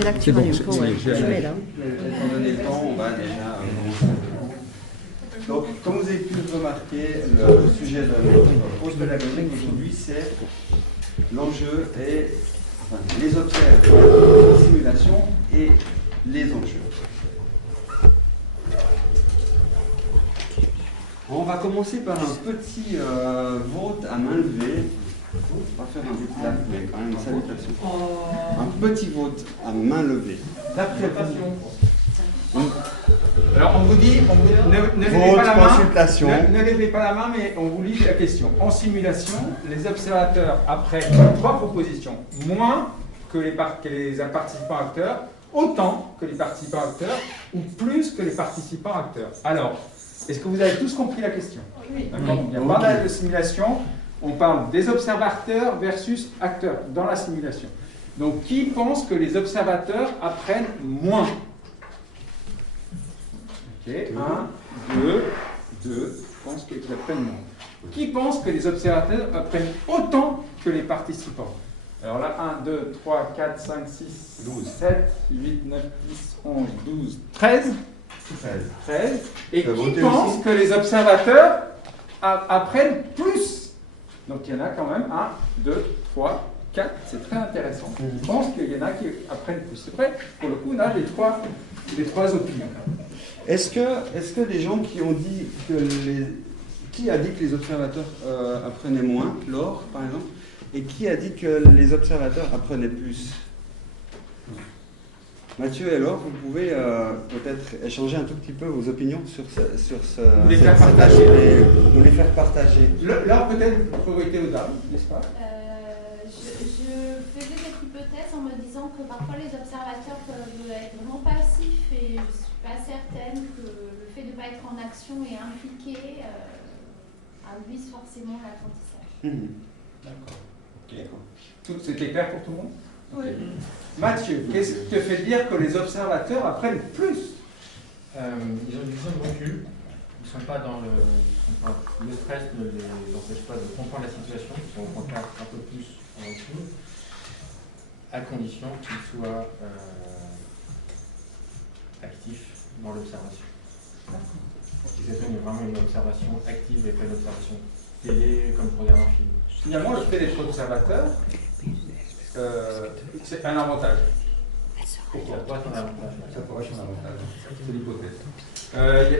C'est là que tu vas mieux. Ouais, Tu mets là. Pour donner le temps, on va déjà commencer. Donc, comme vous avez pu le remarquer, le sujet de notre pause pédagogique aujourd'hui, c'est l'enjeu et les observations, les simulations et les enjeux. On va commencer par un petit vote à main levée. On va faire un déclare, mais quand même une salutation. Un petit vote à main levée. D'après vous. Alors on vous dit, ne levez pas la main, consultation. ne levez pas la main, mais on vous lit la question. En simulation, les observateurs apprennent 3 propositions, moins que les participants acteurs, autant que les participants acteurs, ou plus que les participants acteurs. Alors, est-ce que vous avez tous compris la question? Oui. D'accord. Il y a pas mal de simulations. On parle des observateurs versus acteurs dans la simulation. Donc, qui pense que les observateurs apprennent moins? Ok, 1, 2, je pense qu'ils apprennent moins. Qui pense que les observateurs apprennent autant que les participants? Alors là, 1, 2, 3, 4, 5, 6, 12, 7, 8, 9, 10, 11, 12, 13. 13. Et qui pense que les observateurs apprennent plus? Donc il y en a quand même 1, 2, 3, 4. C'est très intéressant. Je pense qu'il y en a qui apprennent plus. C'est vrai, pour le coup, on a les trois opinions. Est-ce que des gens qui ont dit que qui a dit que les observateurs apprenaient moins, Laure par exemple, et qui a dit que les observateurs apprenaient plus? Mathieu et Laure, vous pouvez peut-être échanger un tout petit peu vos opinions sur ce Vous les faire partager. Nous les faire partager. Laure, peut-être priorité aux dames, n'est-ce pas? Je faisais cette hypothèse en me disant que parfois les observateurs peuvent être vraiment passifs et je ne suis pas certaine que le fait de ne pas être en action et impliqué induise forcément l'apprentissage. D'accord. Ok. C'était clair pour tout le monde? Oui. Mathieu, qu'est-ce qui te fait dire que les observateurs apprennent plus? Ils ont une vision de recul. Ils ne sont pas dans le stress ne les empêche pas de comprendre la situation. Ils sont au contraire un peu plus en recul, à condition qu'ils soient actifs dans l'observation. C'est vraiment une observation active et pas une observation télé comme pour regarder un film. Finalement, le fait d'être observateur, c'est un avantage. Pourquoi? Ça pourrait être un avantage. Ça pourrait être un avantage. C'est l'hypothèse.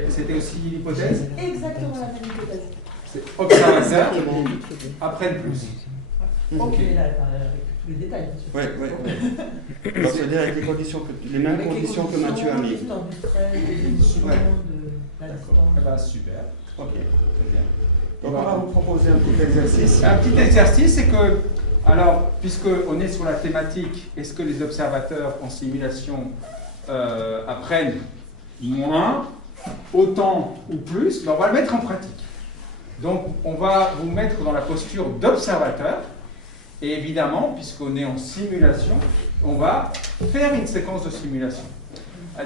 C'était aussi l'hypothèse? Exactement la même hypothèse. C'est observateurs apprennent plus. Ok. Avec tous les détails. Oui. Donc c'est-à-dire avec les mêmes conditions que Mathieu a mis. Eh ben, super. Ok, très bien. Donc on va vous proposer un petit exercice. Un petit exercice, c'est que, alors, puisqu'on est sur la thématique, est-ce que les observateurs en simulation apprennent moins, autant ou plus, ben, on va le mettre en pratique. Donc, on va vous mettre dans la posture d'observateur. Et évidemment, puisqu'on est en simulation, on va faire une séquence de simulation.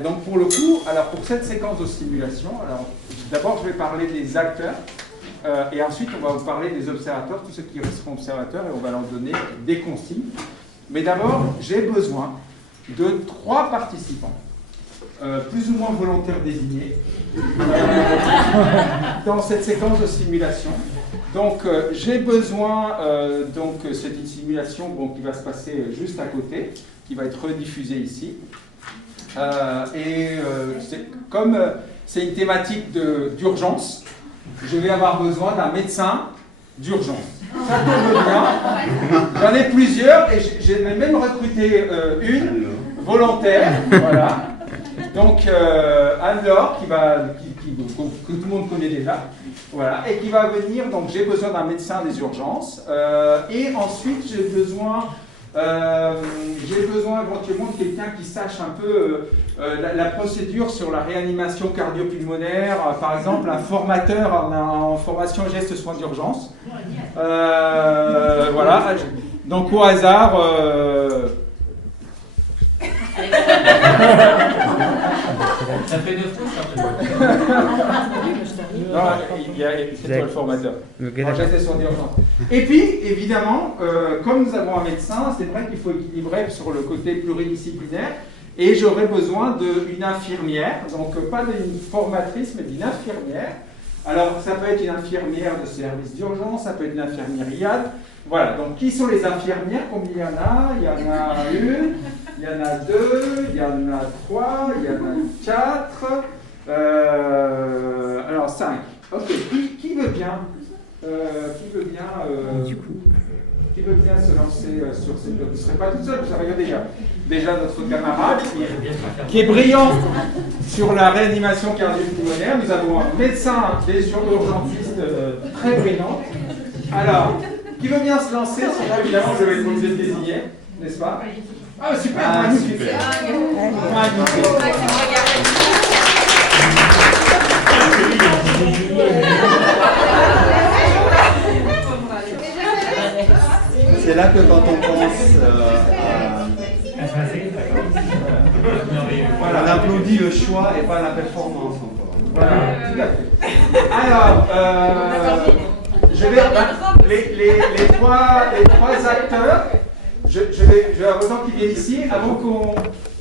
Donc, pour le coup, alors pour cette séquence de simulation, alors d'abord, je vais parler des acteurs. Et ensuite, on va vous parler des observateurs, tous ceux qui resteront observateurs, et on va leur donner des consignes. Mais d'abord, j'ai besoin de 3 participants, plus ou moins volontaires désignés, dans cette séquence de simulation. Donc, j'ai besoin, c'est une simulation qui va se passer juste à côté, qui va être rediffusée ici. Comme c'est une thématique d'urgence, je vais avoir besoin d'un médecin d'urgence. Ça tombe bien. J'en ai plusieurs et j'ai même recruté une volontaire. Voilà. Donc Anne-Laure, que tout le monde connaît déjà. Voilà. Et qui va venir. Donc j'ai besoin d'un médecin des urgences. Et ensuite j'ai besoin éventuellement de quelqu'un qui sache un peu la procédure sur la réanimation cardio-pulmonaire, par exemple un formateur en formation gestes soins d'urgence. Voilà. Donc au hasard. Ça fait 9 mois, ça. Non, c'est toi le formateur. Alors, j'étais sur d'urgence. Et puis, évidemment, comme nous avons un médecin, c'est vrai qu'il faut équilibrer sur le côté pluridisciplinaire. Et j'aurais besoin d'une infirmière, donc pas d'une formatrice, mais d'une infirmière. Alors, ça peut être une infirmière de service d'urgence, ça peut être une infirmière IAD. Voilà, donc qui sont les infirmières? Combien il y en a? Il y en a une, il y en a deux, il y en a trois, il y en a quatre, alors 5. Ok, qui veut bien qui veut bien se lancer sur ces deux? Vous ne serez pas tout seul, vous avez déjà notre camarade qui est brillant sur la réanimation cardio-pulmonaire. Nous avons un médecin des urgentistes très brillant. Alors, qui veut bien se lancer? Sinon, évidemment, je vais vous le désigner, n'est-ce pas? Ah, super, magnifique. C'est là que quand on pense voilà, on applaudit le choix et pas la performance encore. Voilà, tout à fait. Alors, je vais les trois acteurs. Je vais avoir besoin qu'ils viennent ici avant qu'on.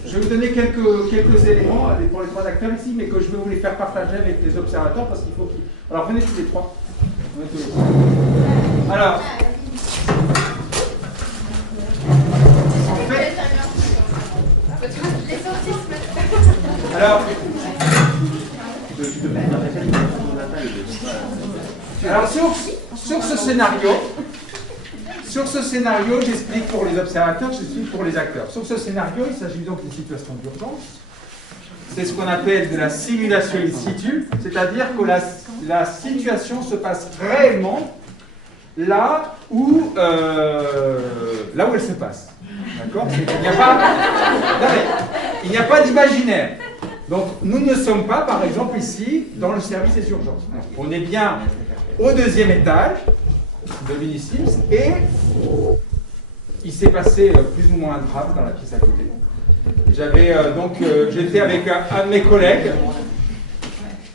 Je vais vous donner quelques éléments pour les trois acteurs ici, mais que je vais vous les faire partager avec les observateurs parce qu'il faut qu'ils. Alors venez tous les trois. Alors. Alors sur ce scénario, j'explique pour les observateurs, j'explique pour les acteurs. Sur ce scénario, il s'agit donc d'une situation d'urgence. C'est ce qu'on appelle de la simulation in situ, c'est-à-dire que la situation se passe réellement là où elle se passe. D'accord? Il n'y a pas d'imaginaire. Donc, nous ne sommes pas, par exemple, ici, dans le service des urgences. On est bien au 2e étage de l'Unisims et il s'est passé plus ou moins un drame dans la pièce à côté. J'étais avec un de mes collègues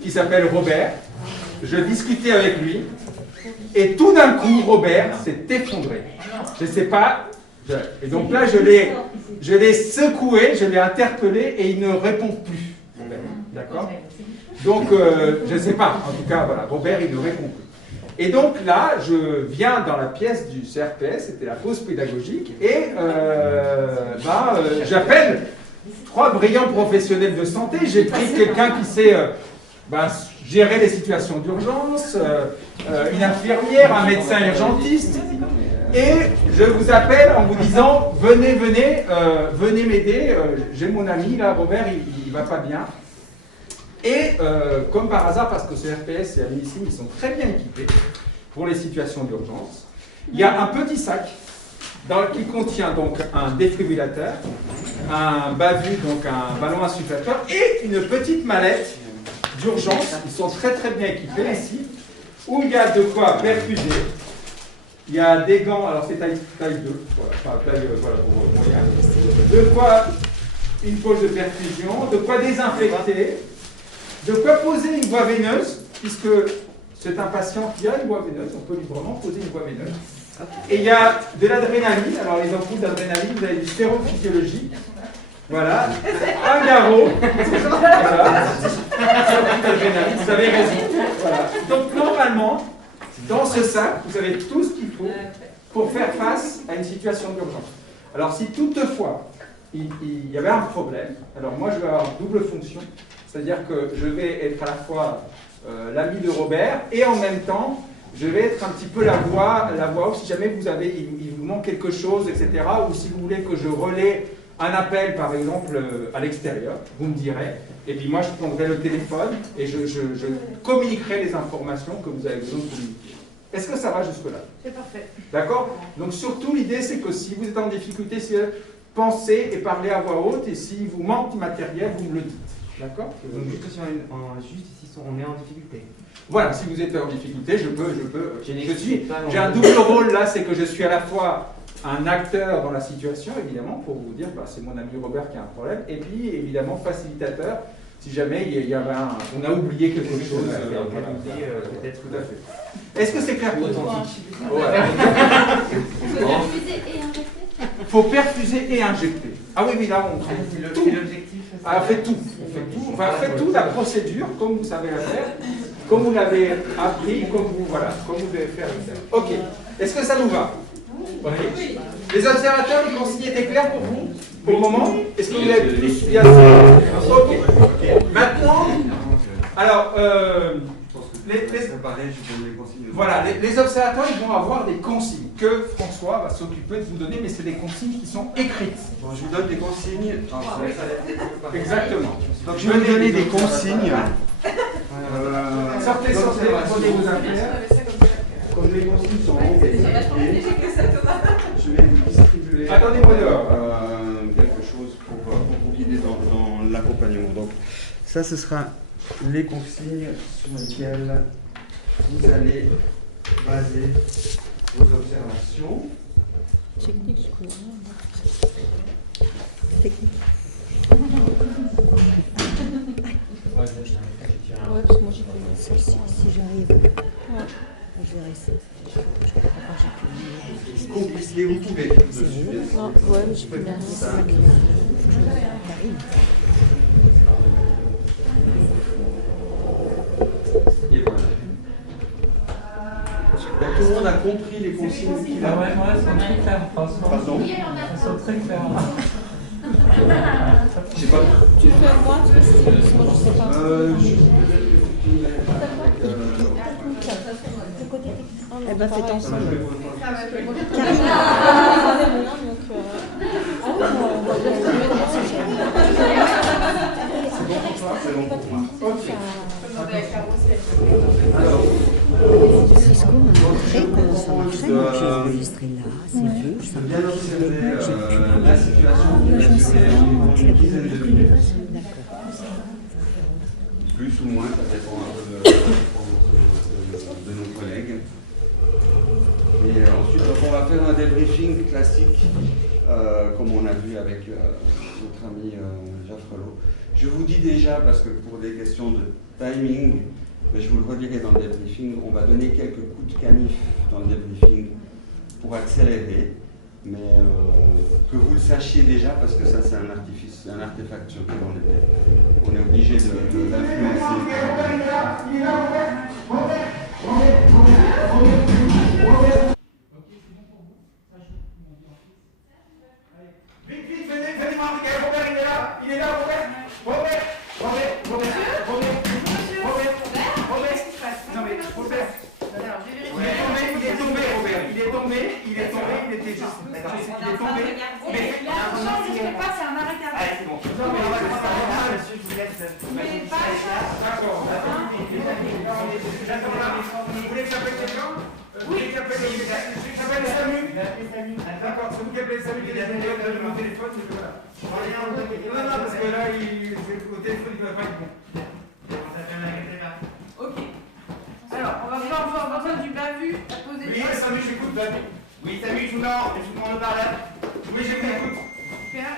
qui s'appelle Robert. Je discutais avec lui et tout d'un coup, Robert s'est effondré. Je ne sais pas. Et donc là, je l'ai secoué, je l'ai interpellé et il ne répond plus. D'accord? Donc, je ne sais pas. En tout cas, voilà, Robert, il ne répond plus. Et donc là, je viens dans la pièce du CRPS, c'était la pause pédagogique, et j'appelle 3 brillants professionnels de santé. J'ai pris quelqu'un qui sait gérer les situations d'urgence, une infirmière, un médecin urgentiste. Et je vous appelle en vous disant, venez m'aider, j'ai mon ami là, Robert, il va pas bien. Et comme par hasard, parce que ce RPS et Aminissime, ils sont très bien équipés pour les situations d'urgence, il y a un petit sac qui contient donc un défibrillateur, un BAVU, donc un ballon insufflateur, et une petite mallette d'urgence. Ils sont très très bien équipés ici, où il y a de quoi perfuser. Il y a des gants, alors c'est taille 2, voilà, enfin taille pour moyen. De quoi une poche de perfusion, de quoi désinfecter, de quoi poser une voie veineuse, puisque c'est un patient qui a une voie veineuse, on peut librement poser une voie veineuse. Et il y a de l'adrénaline, alors les ampoules d'adrénaline, vous avez du stérophysiologie, voilà, un garrot, voilà, vous avez raison, voilà. Donc normalement, dans ce sac, vous avez tout ce qu'il faut pour faire face à une situation d'urgence. Alors si toutefois, il y avait un problème, alors moi je vais avoir double fonction, c'est-à-dire que je vais être à la fois l'ami de Robert et en même temps, je vais être un petit peu la voix si jamais il vous manque quelque chose, etc. Ou si vous voulez que je relaie un appel, par exemple, à l'extérieur, vous me direz, et puis moi je prendrai le téléphone et je communiquerai les informations que vous avez besoin de communiquer. Est-ce que ça va jusque-là? C'est parfait. D'accord? Donc surtout, l'idée c'est que si vous êtes en difficulté, pensez et parlez à voix haute, et s'il vous manque du matériel, vous me le dites. D'accord? Donc juste si on est en difficulté. Voilà, si vous êtes en difficulté, j'ai un double rôle là, c'est que je suis à la fois un acteur dans la situation, évidemment, pour vous dire, c'est mon ami Robert qui a un problème, et puis évidemment facilitateur Si jamais il y avait on a oublié quelque chose. Peut-être. Tout à fait. Est-ce que c'est clair pour toi? On peut refuser et injecter. Il faut perfuser et injecter. Ah oui, là, on fait tout. C'est l'objectif. Ah, faites tout. Enfin, faites tout la procédure, comme vous savez la faire, comme vous l'avez appris, comme vous devez faire. Ok. Est-ce que ça nous va? Oui. Les observateurs, les consignes étaient claires pour vous? Pour le moment? Est-ce que vous êtes tous bien? Ok. Maintenant, alors, voilà, les observateurs, ils vont avoir des consignes que François va s'occuper de vous donner, mais c'est des consignes qui sont écrites. Bon, je vous donne des consignes. Exactement. Donc je vais vous donner des consignes. Sortez, prenez vos affaires. Comme les consignes sont longues et compliquées, je vais vous distribuer Attendez-moi dehors. quelque chose pour vous guider dans l'accompagnement. Donc ça, ce sera les consignes sur lesquelles vous allez baser vos observations. Technique, je crois. Technique. Ouais, parce que moi j'ai fait ça. Si j'arrive. Ouais. Je verrai ça. Je comprends pas, j'ai plus. Compliquez, vous pouvez. C'est vrai? Non, ouais, mais j'ai plus la Karine. Et voilà. Donc, tout le monde a compris les consignes qu'il a. Ah ouais, elles sont très claires, franchement. Pardon? Elles sont très claires. Je sais pas. Tu le fais à moi, parce que moi je sais pas. Eh ben faites ensemble. Karine. C'est bon pour moi. Ok. Alors, Cisco m'a montré comment ça marchait, donc j'ai enregistré là, c'est bon, ça bien marche. observer la situation qui va durer environ une dizaine de minutes. D'accord. Plus ou moins, ça dépend un peu de la performance de nos collègues. Et ensuite, donc, on va faire un débriefing classique, comme on a vu avec notre ami Jaffrelot. Je vous dis déjà, parce que pour des questions de timing, mais je vous le redirai dans le débriefing, on va donner quelques coups de canif dans le débriefing pour accélérer, mais que vous le sachiez déjà, parce que ça c'est un artifice, un artefact sur lequel on est obligé de l'influencer. Vite, venez voir, Robert, il est là, Robert. Non mais, Robert. Il est tombé, il était juste. Il est tombé. Mais La chance, je ne sais pas, c'est un arrêt cardiaque. allez, c'est bon. Non, mais on va faire ça. Mais pas de chance. D'accord, j'attends là. Vous voulez que j'appelle quelqu'un? Vous voulez que j'appelle le SAMU? D'accord, c'est vous qui appelez le SAMU, qui est de mon téléphone, c'est voilà. Non, parce que là, au téléphone, il ne va pas être bon. Ok. Alors, on va voir besoin du bavu à poser. Oui, SAMU, j'écoute, David. Oui, SAMU, je vous mets en haut-parleur. Oui, j'écoute. Super.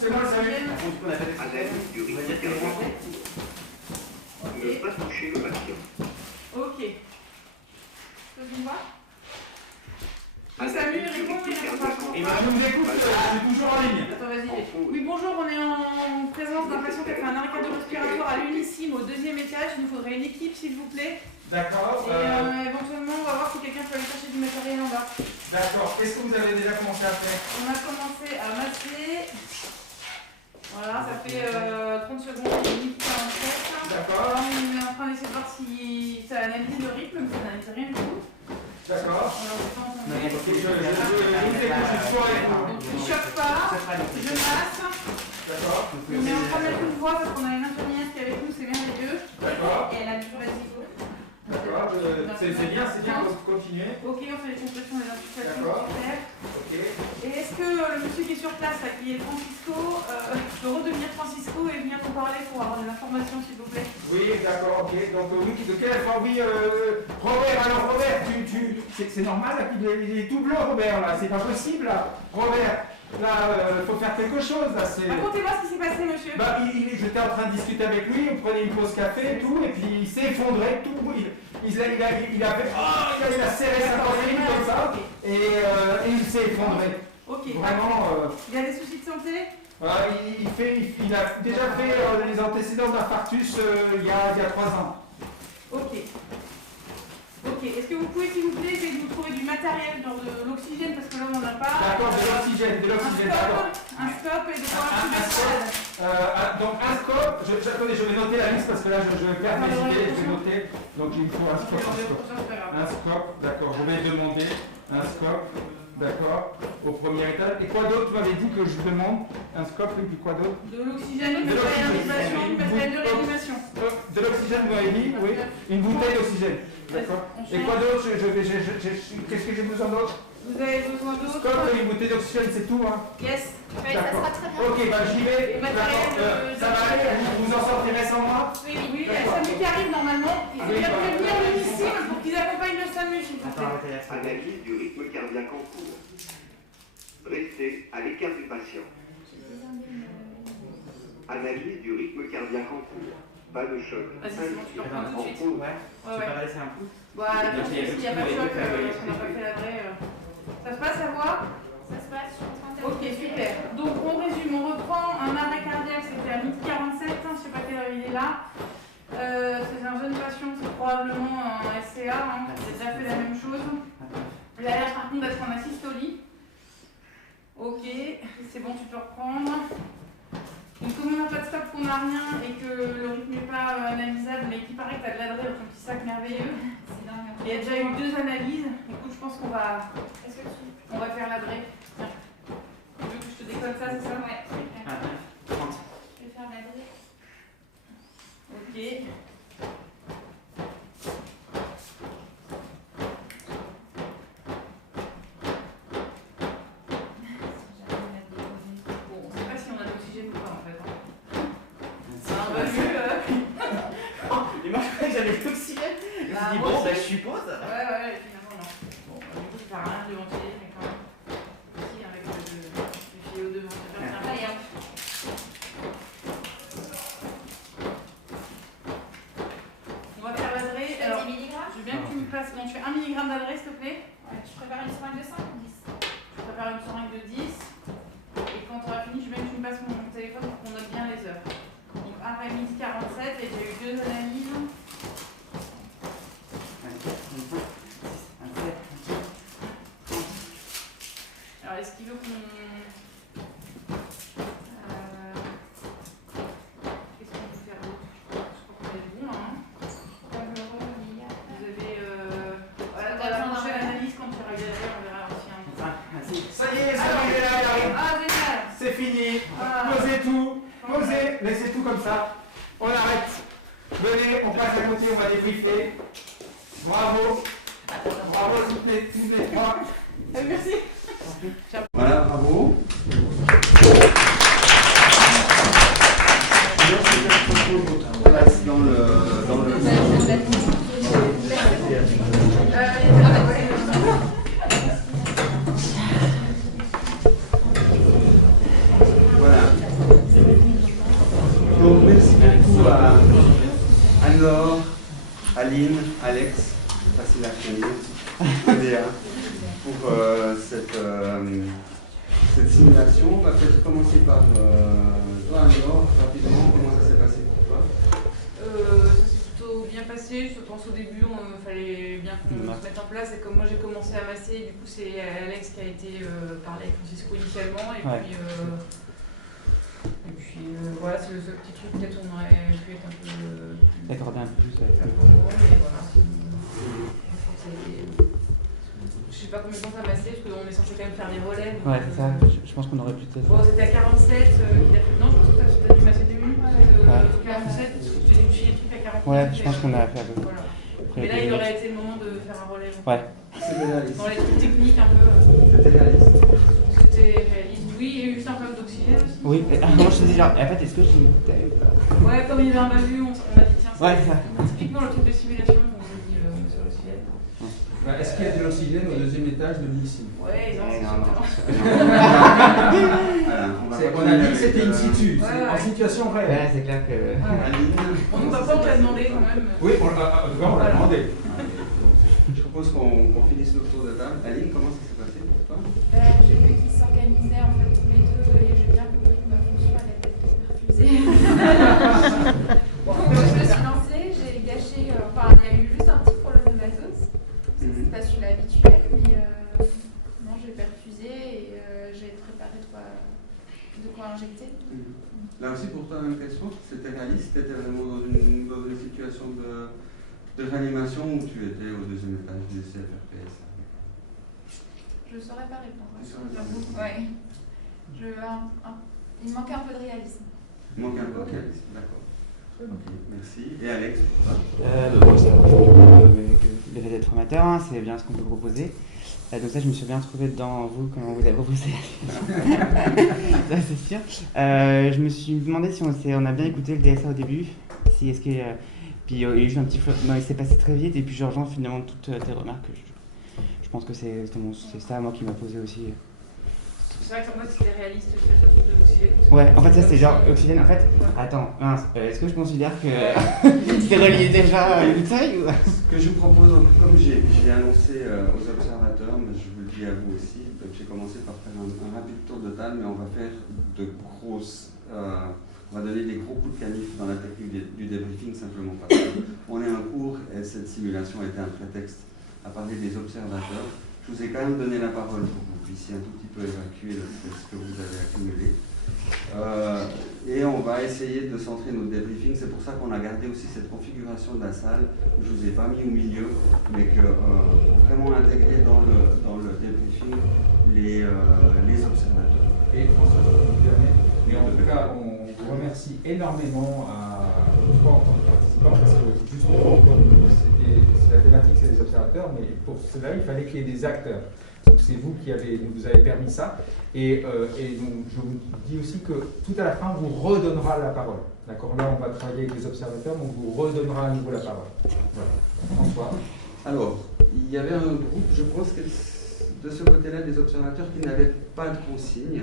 C'est moi le SAMU. Ne pas toucher le patient. Ok. Ça vous va? Le SAMU répond, il répond pas. Je vous écoute, je suis toujours en ligne. Attends, vas-y. Oui, bonjour, on est en présence d'un patient qui a fait un arrêt cardio-respiratoire à l'Unissime au 2e étage. Il nous faudrait une équipe, s'il vous plaît. D'accord. Et éventuellement, on va voir si quelqu'un peut aller chercher du matériel en bas. D'accord. Qu'est-ce que vous avez déjà commencé à faire? On a commencé à masser. Voilà, ça fait 30 secondes, il est midi 47. D'accord. Là, on est en train d'essayer de voir si ça analyse le rythme, mais ça n'analyse rien du tout. D'accord. Alors, je pense qu'on Je vous écoute, je suis sur avec vous. je choque pas, je masse. D'accord. On est en train de mettre une voix parce qu'on a une infirmière qui est avec nous, c'est merveilleux. D'accord. Et elle a du vas-y. D'accord. C'est bien, continuez. Ok, on fait les compressions des insuffisations. D'accord. Super. Ok. Et est-ce que le monsieur qui est sur place, là, qui est Francisco, peut redevenir Francisco et venir nous parler pour avoir des informations, s'il vous plaît? Oui, d'accord, ok. Donc, oui, de quelle fois? Oui, Robert, alors, Robert, c'est normal, là, il est tout bleu, Robert, là, c'est pas possible, là. Robert, là, faut faire quelque chose. Là, c'est... Racontez-moi ce qui s'est passé, monsieur. Bah, j'étais en train de discuter avec lui, on prenait une pause café et tout, et puis il s'est effondré, tout. Il a serré sa poitrine comme ça, et il s'est effondré. Ok. Vraiment. Il a des soucis de santé? Il a déjà fait les antécédents d'infarctus il y a 3 ans. Ok. Ok. Est-ce que vous pouvez, s'il vous plaît, essayer de nous trouver du matériel, genre de l'oxygène, parce que là, on n'en a pas. D'accord, de l'oxygène, d'accord. Un scope et de quoi Donc un scope, attendez, je vais noter la liste parce que là je vais perdre mes idées, je vais noter. Donc il me faut un scope. Un scope, d'accord, je vais demander un scope, d'accord, au premier étage. Et quoi d'autre, tu m'avais dit que je demande un scope, et puis quoi d'autre? De l'oxygène, du matériel de réanimation. De l'oxygène, vous m'avez dit, oui. Une bouteille d'oxygène, d'accord. Et quoi d'autre? Qu'est-ce que j'ai besoin d'autre? Vous avez besoin d'autre? Scope et une bouteille d'oxygène, c'est tout, hein? Yes. Oui, ça sera très bien. Ok, bah j'y vais. Et matériel Ça va aller, vous en sortirez sans moi? Oui, il y a le SAMU qui arrive normalement. Il faut bien prévenir le municipal pour qu'ils accompagnent le SAMU, s'il vous plaît. Analyse du rythme cardiaque en cours. Restez à l'écart du patient. Analyse du rythme cardiaque en cours. Pas de choc. Vas-y, c'est bon, tu peux reprendre tout de suite. cours. Ouais, tu peux pas laisser un coup. Bah, il n'y a pas de choc, parce qu'on n'a pas fait la vraie. Ça se passe à voir? Ça se passe, je suis en train de Ok, super. Donc on résume, on reprend un arrêt cardiaque, c'était à 12h47, je ne sais pas quelle heure il est là. C'est un jeune patient, c'est probablement un SCA, c'est déjà fait la même chose. Il a l'air par contre d'être en asystolie. Ok, c'est bon, tu peux reprendre. Donc comme on n'a pas de stop, qu'on n'a rien et que le rythme n'est pas analysable, mais qu'il paraît que tu as de l'adresse dans ton petit sac merveilleux. Il y a déjà eu 2 analyses. Écoute, je pense qu'on va... On va faire l'adresse. Tiens. Tu veux que je te décolle ça, c'est ça? Ouais. Je vais faire l'adresse. Ok. Bon, on ne sait pas si on a l'oxygène ou pas en fait. C'est un peu vu. Et moi je croyais que j'avais l'oxygène. Je me suis dit, bon, bah je suppose. Ouais, et finalement non. Bon, du coup, ça sert à rien de ventiler, mais quand même. Aussi avec le CO2 ventilateur. Allez, hop. On va faire l'adresse. Alors, 10 mg. je veux bien que tu me passes. Non, tu fais 1 mg d'adresse, s'il te plaît. Ouais, je prépare une seringue de 5 ou 10. Je prépare une seringue de 10. Et quand on aura fini, je veux bien que tu me passes mon téléphone pour qu'on note bien les heures. Donc, arrêt 12h47, et j'ai eu 2 analyses. Alors, est-ce qu'il veut qu'on... Qu'est-ce qu'on peut faire d'autre? Je crois qu'on est bon, hein. Vous avez... Voilà, dans la prochaine analyse, quand tu auras galéré, on verra aussi un... Ça y est, ça y est, là, il arrive. Ah, génial! C'est fini. Ah. Posez tout. Posez. Laissez tout comme ça. On arrête. Venez, on passe à côté, on va débriefer. Bravo. Bravo, s'il vous plaît. Merci. Voilà, bravo. Place dans Voilà. Donc merci beaucoup à Anne-Laure, Aline, Alex, facile à retenir, Léa, pour cette simulation. On va peut-être commencer par toi, Anne-Laure, rapidement, comment ça s'est passé pour toi? Ça s'est plutôt bien passé. Je pense au début, il fallait bien qu'on se mette en place. Et comme moi j'ai commencé à masser, du coup c'est Alex qui a été parler avec Francisco initialement. Et puis, voilà, c'est le seul petit truc, peut-être on aurait pu être un peu plus... D'accorder un peu plus. Mais voilà, je sais pas combien de temps ça a massé, parce qu'on est censé quand même faire des relais. Ouais, c'est ça. Je pense qu'on aurait pu te... Bon, c'était à 47, non, je pense que tu as dû masser 2 minutes, 47, parce que tu as dû chier le truc à 48. Ouais, je pense qu'on a fait un peu. Voilà. Mais là, il aurait été le moment de faire un relais. Ouais. C'était réaliste. Dans les trucs techniques un peu. C'était réaliste. C'était réaliste. Oui, il y a eu juste un problème d'oxygène aussi. Oui, moi je te dis genre, en fait, est-ce que j'ai une bouteille ou pas? Ouais, comme il y avait un bavu, on a dit tiens, ouais, ça. Typiquement le truc de simulation, on a dit sur l'oxygène. Est-ce qu'il y a de l'oxygène au deuxième étage de l'ICI? Ouais, non, On a dit que c'était in situ, Ouais, c'est ouais. en situation réelle. Ouais, c'est clair que. On ne va pas, on l'a demandé quand même. Oui, en tout cas, on l'a demandé. Je propose qu'on finisse le tour de table. Aline, comment ça s'est passé pour toi? J'ai vu qu'ils s'organisaient en fait tous les deux et j'ai bien compris que ma fonction allait être refusée. Donc je me suis lancée, j'ai gâché, enfin il y a eu juste un petit problème de matos, c'est pas celui-là habituel, mais non j'ai perfusé et j'ai préparé de quoi injecter. Là aussi, pour toi, la même question, c'était réaliste? Tu étais vraiment dans une situation de réanimation où tu étais au deuxième étage du CFRPS? Je saurais pas répondre. Tu saurais pas J'avoue. répondre. Ouais. Il manquait un peu de réalisme. Il manque un peu de réalisme, d'accord. Ok, merci. Et Alex, pour toi? Bon, ça, le fait d'être formateur, hein, c'est bien ce qu'on peut proposer. Donc ça, je me suis bien trouvé dedans, vous, comment vous avez proposé. Ça, c'est sûr. Je me suis demandé si on a bien écouté le DSA au début. Si, est-ce que, puis il y a eu un petit flottement, il s'est passé très vite, et puis je rejoins finalement toutes tes remarques. Je pense que c'est ça, moi, qui m'a posé aussi. C'est vrai que pour moi c'était réaliste de faire de l'oxygène. Ouais, en fait ça c'est genre oxygène, en fait, attends, mince, est-ce que je considère que c'est relié déjà à une taille ou... Ce que je vous propose, comme j'ai annoncé aux observateurs, mais je vous le dis à vous aussi, donc j'ai commencé par faire un rapide tour de table, mais on va faire de grosses... on va donner des gros coups de canif dans la technique du débriefing, simplement parce qu'on est en cours et cette simulation était un prétexte à parler des observateurs. Je vous ai quand même donné la parole pour que vous puissiez un tout petit peu évacuer le stress que vous avez accumulé. Et on va essayer de centrer notre débriefing. C'est pour ça qu'on a gardé aussi cette configuration de la salle. Je ne vous ai pas mis au milieu, mais pour vraiment intégrer dans le débriefing les observateurs. Et François, vous permettez. Mais en tout cas, on vous remercie énormément en tant que participant, parce que justement, c'est la thématique, c'est les observateurs, mais pour cela, il fallait qu'il y ait des acteurs. Donc c'est vous qui vous avez permis ça. Et donc je vous dis aussi que tout à la fin, on vous redonnera la parole. D'accord? Là, on va travailler avec les observateurs, mais on vous redonnera à nouveau la parole. Voilà. François? Alors, il y avait un groupe, je pense que de ce côté-là, des observateurs qui n'avaient pas de consigne.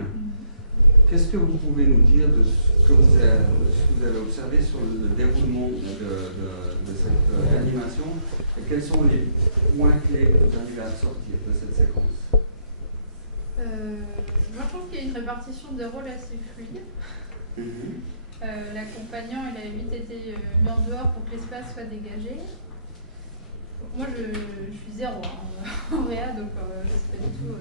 Qu'est-ce que vous pouvez nous dire de ce que vous avez observé sur le déroulement de cette animation et quels sont les points clés que vous arrivez à sortir de cette séquence? Moi, je trouve qu'il y a une répartition des rôles assez fluide. L'accompagnant, il a vite été mis en dehors pour que l'espace soit dégagé. Moi, je suis zéro en réa, donc je ne sais pas du tout.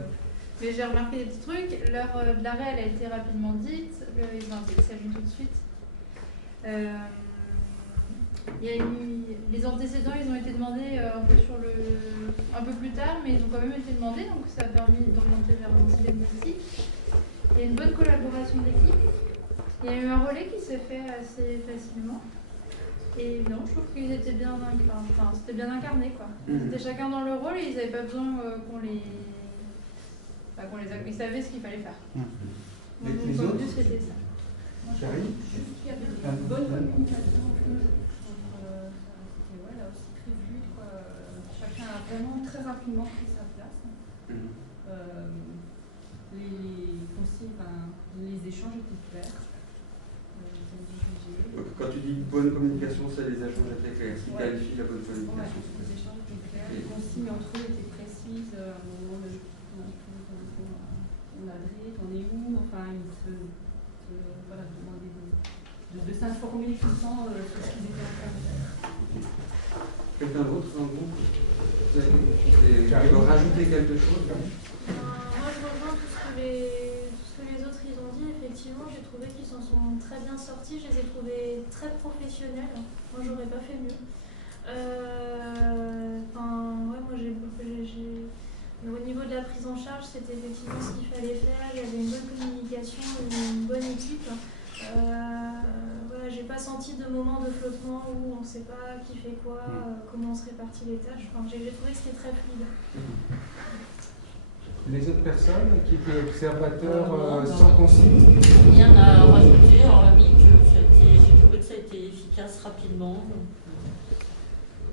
Mais j'ai remarqué des petits trucs. L'heure de l'arrêt, elle a été rapidement dite. Ils ont été salués tout de suite. Il y a les antécédents, ils ont été demandés un peu plus tard, mais ils ont quand même été demandés, donc ça a permis d'orienter vers un diagnostic. Il y a une bonne collaboration d'équipe. Il y a eu un relais qui s'est fait assez facilement. Et non, je trouve qu'ils étaient bien incarnés. Enfin, c'était bien incarné, quoi. Ils étaient chacun dans leur rôle et ils n'avaient pas besoin qu'on les... Ils savaient ce qu'il fallait faire. Les autres, c'était ça. Charlie? Il y avait une bonne communication entre eux. C'était là aussi très fluide. Chacun a vraiment très rapidement pris sa place. Les consignes, les échanges étaient clairs. Quand tu dis bonne communication, c'est les échanges étaient clairs. Ce qui qualifie la bonne communication. Les échanges étaient clairs. Les consignes entre eux étaient précises. À un moment, on adresse, on est où, enfin, ils demandaient de s'informer tout le temps sur ce qu'ils étaient en train de faire. Quelqu'un d'autre dans le groupe? Vous avez rajouter quelque chose? Moi, je rejoins tout ce que les autres ils ont dit. Effectivement, j'ai trouvé qu'ils s'en sont très bien sortis. Je les ai trouvés très professionnels. Moi, j'aurais pas fait mieux. Au niveau de la prise en charge, c'était effectivement ce qu'il fallait faire. Il y avait une bonne communication, une bonne équipe. J'ai pas senti de moment de flottement où on ne sait pas qui fait quoi, comment on se répartit les tâches. J'ai trouvé que c'était très fluide. Les autres personnes qui étaient observateurs sans consigne? Rien à rajouter, hormis que j'ai trouvé que ça a été efficace rapidement.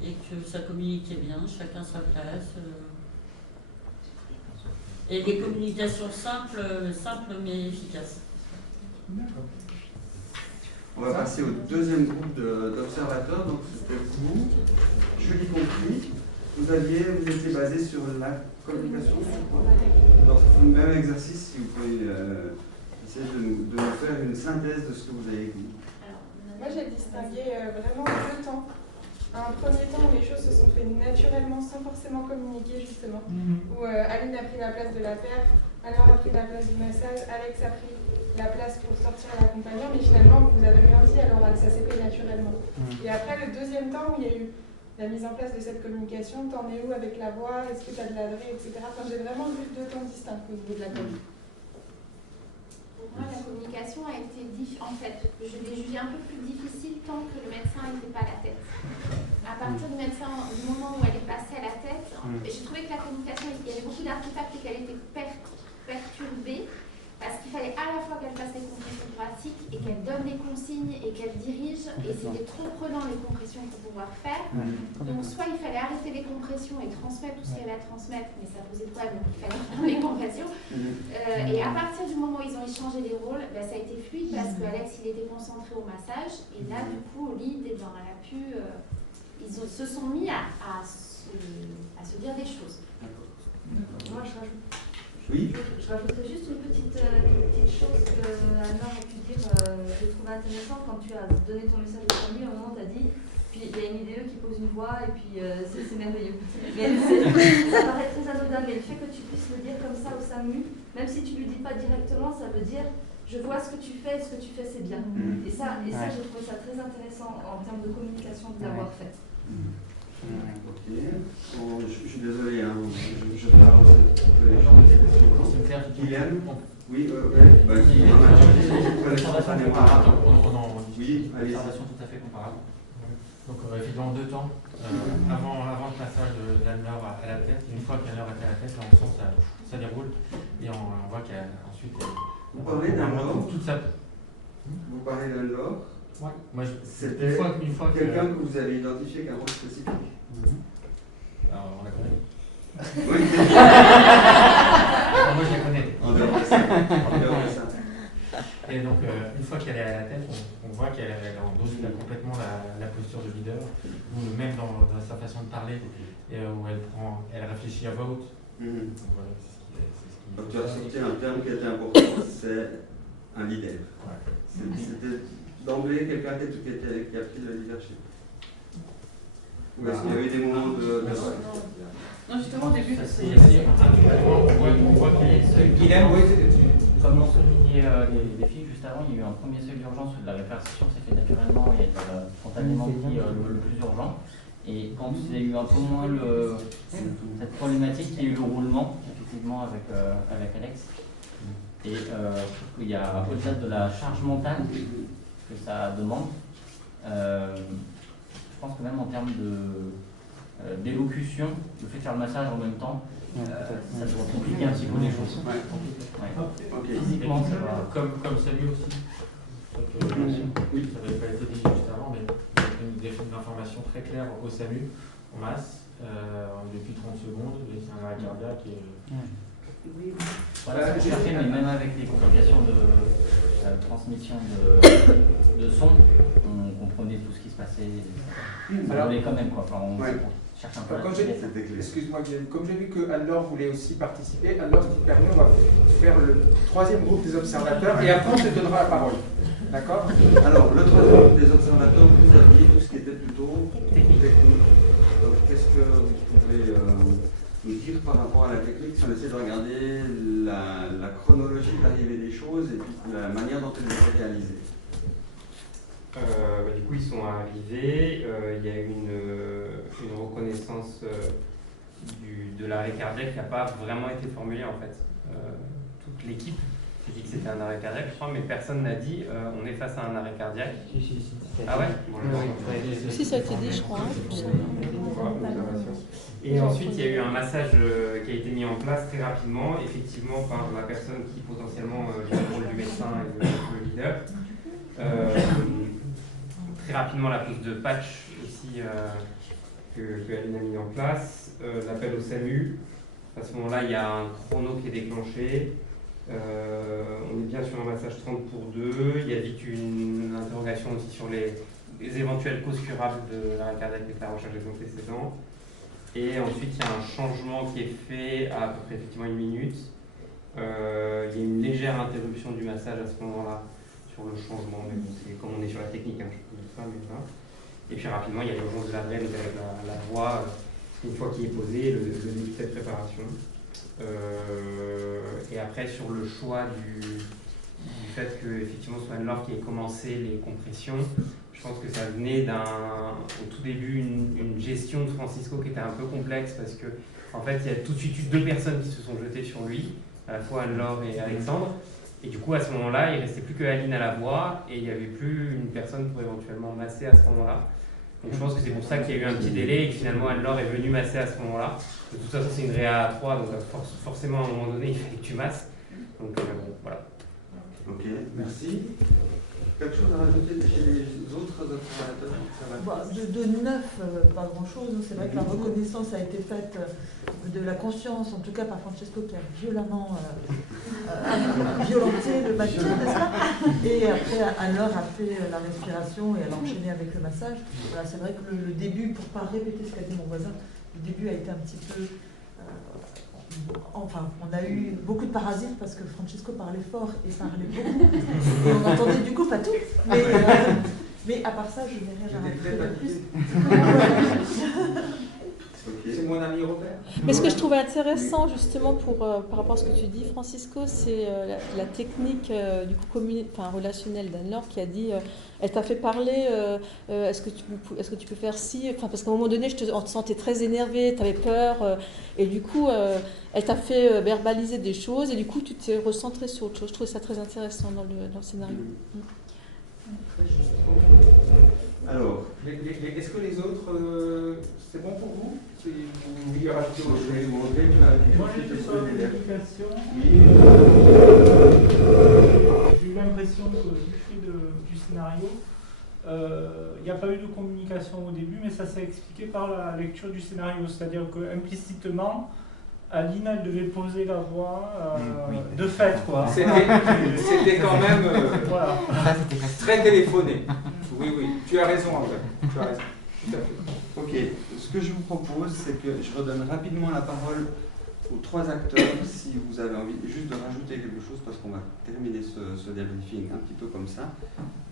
et que ça communiquait bien, chacun sa place. Et des communications simples mais efficaces. On va passer au deuxième groupe d'observateurs. Donc c'était vous, Julie compris. Vous étiez basé sur la communication. Donc le même exercice, si vous pouvez essayer de nous faire une synthèse de ce que vous avez dit. Moi j'ai distingué vraiment deux temps. Un premier temps où les choses se sont faites naturellement sans forcément communiquer justement, où Aline a pris la place de la paire, Alain a pris la place du massage, Alex a pris la place pour sortir à l'accompagnant, mais finalement vous avez rien dit à l'oral, ça s'est fait naturellement. Et après le deuxième temps où il y a eu la mise en place de cette communication, t'en es où avec la voix, est-ce que tu as de l'adresse, etc. Enfin, j'ai vraiment vu deux temps distincts au niveau de la com. Pour moi, la communication a été en fait, je l'ai jugée un peu plus difficile tant que le médecin n'était pas à la tête. À partir du moment où elle est passée à la tête, j'ai trouvé que la communication, il y avait beaucoup d'artefacts et qu'elle était perturbée. Parce qu'il fallait à la fois qu'elle fasse les compressions thoraciques et qu'elle donne les consignes et qu'elle dirige, et c'était trop prenant les compressions pour pouvoir faire. Donc soit il fallait arrêter les compressions et transmettre tout ce qu'il y avait à transmettre, mais ça posait problème, donc il fallait prendre les compressions. Et à partir du moment où ils ont échangé les rôles, ça a été fluide parce qu'Alex il était concentré au massage, et là du coup au lead, elle a pu, ils se sont mis à se dire des choses. Moi je rajoute. Oui. Je rajouterais juste une petite chose que Anna a pu dire, j'ai trouvé intéressant quand tu as donné ton message de famille, à un moment tu as dit, puis il y a une IDE qui pose une voix et puis c'est merveilleux. Mais ça paraît très anodin, mais le fait que tu puisses le dire comme ça au SAMU, même si tu ne lui dis pas directement, ça veut dire je vois ce que tu fais et ce que tu fais c'est bien. Et ça j'ai trouvé ça très intéressant en termes de communication de l'avoir fait. Ok. Bon, je suis désolé, hein. Je vais avancer un petit peu les gens. Kylian. Oui, Kylian. Oui, allez. Observation tout à fait comparable. Donc, effectivement, deux temps. Avant le passage d'Anne-Laure à la tête, une fois qu'Anne-Laure était à la tête, on sent ça déroule. Et on voit qu'ensuite. Vous parlez d'Anne-Laure toute sa. Vous parlez d'Anne-Laure. Ouais. Moi, c'était une fois quelqu'un que vous avez identifié qu'un rôle spécifique. Alors, on la connaît. Oui. Moi, je la connais. En dehors de ça. Et donc, une fois qu'elle est à la tête, on voit qu'elle endosse complètement la posture de leader, ou même dans sa façon de parler, où elle réfléchit à voix haute. Donc, voilà, donc, tu as sorti un terme qui était important, c'est un leader. Ouais. C'était d'emblée quelqu'un qui a pris le leadership. Ou est-ce qu'il y a eu des moments de... Non, justement, au début, on voit qu'il est... Guilhem, oui, comme l'ont souligné les filles juste avant, il y a eu un premier seuil d'urgence où la répartition s'est fait naturellement et spontanément pris le plus urgent. Et quand il y a eu un peu moins cette problématique, il y a eu le roulement, effectivement, avec Alex. Et je trouve qu'il y a, au-delà de la charge mentale que ça demande, je pense que même en termes d'élocution, le fait de faire le massage en même temps, ça doit compliquer un petit peu les choses. Physiquement, ça va. Comme Samy aussi. Oui, ça n'avait pas été dit juste avant, mais il y a une information très claire au SAMU, en masse, depuis 30 secondes, c'est un arrêt cardiaque. Voilà, c'est cherché, mais même avec les complications de transmission de son, on comprenait tout ce qui se passait. Ça volait quand même, quoi. Enfin, on cherche un peu excuse-moi, comme j'ai vu que Anne-Laure voulait aussi participer, Anne-Laure, si tu permets, on va faire le troisième groupe des observateurs et après on te donnera la parole. D'accord? Alors, le troisième groupe des observateurs, vous aviez tout ce qui était plutôt technique. Donc, qu'est-ce que vous pouvez nous dire par rapport à la technique si on essaie de regarder la chronologie d'arrivée des choses et puis la manière dont elles étaient réalisées? Du coup, ils sont arrivés, il y a eu une reconnaissance de l'arrêt cardiaque qui n'a pas vraiment été formulée en fait. Toute l'équipe s'est dit que c'était un arrêt cardiaque, je crois, mais personne n'a dit on est face à un arrêt cardiaque. Ah ouais? Si, ça a été dit, je crois. Et ensuite, il y a eu un massage qui a été mis en place très rapidement, effectivement par la personne qui potentiellement joue le rôle du médecin et le leader. Très rapidement, la pose de patch aussi que Aline a mis en place. L'appel au SAMU, à ce moment-là, il y a un chrono qui est déclenché. On est bien sur un massage 30 pour 2. Il y a vite une interrogation aussi sur les éventuelles causes curables de l'arrêt cardiaque avec la recherche des antécédents. Et ensuite, il y a un changement qui est fait à peu près effectivement 1 minute. Il y a une légère interruption du massage à ce moment-là sur le changement, mais bon, c'est comme on est sur la technique, hein, je peux dire ça, mais voilà. Et puis rapidement, il y a l'urgence de la veine avec la voix, une fois qu'il est posé, le début de cette préparation. Et après, sur le choix du fait que effectivement soit Anne-Laure qui ait commencé les compressions, je pense que ça venait au tout début une gestion de Francisco qui était un peu complexe parce que en fait il y a tout de suite eu 2 personnes qui se sont jetées sur lui, à la fois Anne-Laure et Alexandre, et du coup à ce moment-là il restait plus que Aline à la voix et il n'y avait plus une personne pour éventuellement masser à ce moment-là. Donc je pense que c'est pour ça qu'il y a eu un petit délai et que finalement Anne-Laure est venue masser à ce moment-là. De toute façon c'est une réa à 3, donc forcément à un moment donné il fallait que tu masses. Donc bon, voilà. Ok, merci. Quelque chose à rajouter chez les autres observateurs? De neuf, pas grand-chose. C'est vrai que la reconnaissance a été faite de la conscience, en tout cas par Francesco qui a violemment violenté le matin, n'est-ce pas? Et après, Anne-Laure a fait la respiration et elle a enchaîné avec le massage. Voilà, c'est vrai que le début, pour ne pas répéter ce qu'a dit mon voisin, le début a été un petit peu... Enfin, on a eu beaucoup de parasites parce que Francesco parlait fort et parlait beaucoup. Et on entendait du coup pas tout. Mais à part ça, je n'ai rien à rajouter de plus. C'est mon ami Robert. Mais ce que je trouvais intéressant justement par rapport à ce que tu dis, Francisco, c'est la technique du coup relationnelle d'Anne-Laure qui a dit elle t'a fait parler, est-ce que tu peux faire ci, parce qu'à un moment donné on te sentait très énervé, tu avais peur et du coup elle t'a fait verbaliser des choses et du coup tu t'es recentré sur autre chose. Je trouvais ça très intéressant dans le scénario. Alors, est-ce que les autres, c'est bon pour vous? Vous vouliez rajouter autre chose? Moi j'ai fait sur la communication. J'ai eu l'impression que du fait du scénario, il n'y a pas eu de communication au début, mais ça s'est expliqué par la lecture du scénario. C'est-à-dire qu'implicitement, Aline, elle devait poser la voix de fait, quoi. C'était quand même voilà. très téléphoné. Oui, tu as raison, en fait. Tu as raison. Tout à fait. Ok, ce que je vous propose, c'est que je redonne rapidement la parole aux 3 acteurs, si vous avez envie juste de rajouter quelque chose, parce qu'on va terminer ce débriefing un petit peu comme ça.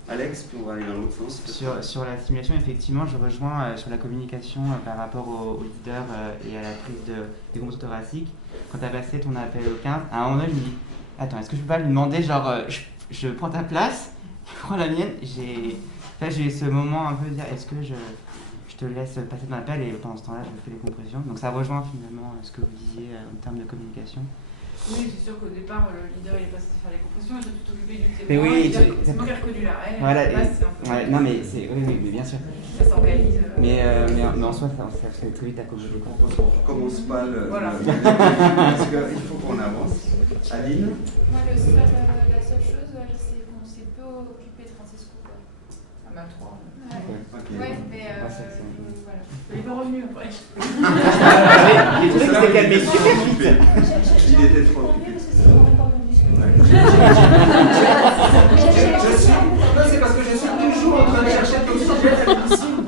Alex, puis on va aller dans l'autre sens. Sur la simulation, effectivement, je rejoins sur la communication par rapport au leader et à la prise des compressions thoraciques. Quand tu as passé ton appel au 15, à un moment donné, je me dis, attends, est-ce que je peux pas lui demander, genre, je prends ta place, je prends la mienne. J'ai eu ce moment un peu de dire, est-ce que je te laisse passer ton appel et pendant ce temps-là, je fais les compressions. Donc ça rejoint finalement ce que vous disiez en termes de communication. Oui, c'est sûr qu'au départ, le leader il est passé faire les compressions et toi tu t'occupais du témoin. Mais oui, c'est moi qui ai reconnu l'arrêt. Voilà, Ouais, non mais c'est oui, bien sûr. Ça s'organise. Mais en soi, ça fait très vite à cause de On ne recommence pas voilà. parce qu'il faut qu'on avance. Aline? Moi, la seule chose, c'est qu'on s'est peu occupé de Francisco. Ah bah 3. Ouais, mais voilà. Il est pas revenu après. J'ai trouvé que c'était calmé super vite. Il était trop occupé. C'est parce que je suis toujours en train de chercher de l'oxygène à l'hémicycle.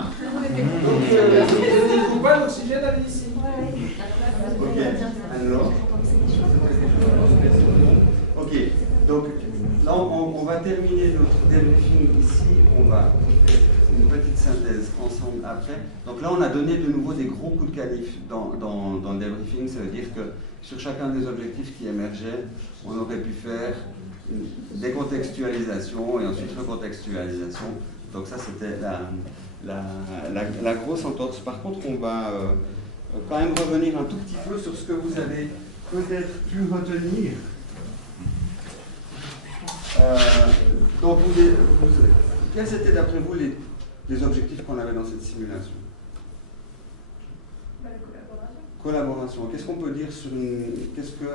Donc, je ne trouve pas d'oxygène à l'hémicycle. Ok, alors. Ok, donc là on va terminer notre débriefing ici. On va faire une petite synthèse ensemble après. Donc là on a donné de nouveau des gros coups de canif dans le débriefing. Ça veut dire que sur chacun des objectifs qui émergeaient, on aurait pu faire des contextualisations et ensuite recontextualisation. Donc ça c'était la grosse entorse. Par contre on va quand même revenir un tout petit peu sur ce que vous avez peut-être pu retenir. Donc quels étaient d'après vous les objectifs qu'on avait dans cette simulation? La collaboration. Collaboration. Qu'est-ce qu'on peut dire sur qu'est-ce que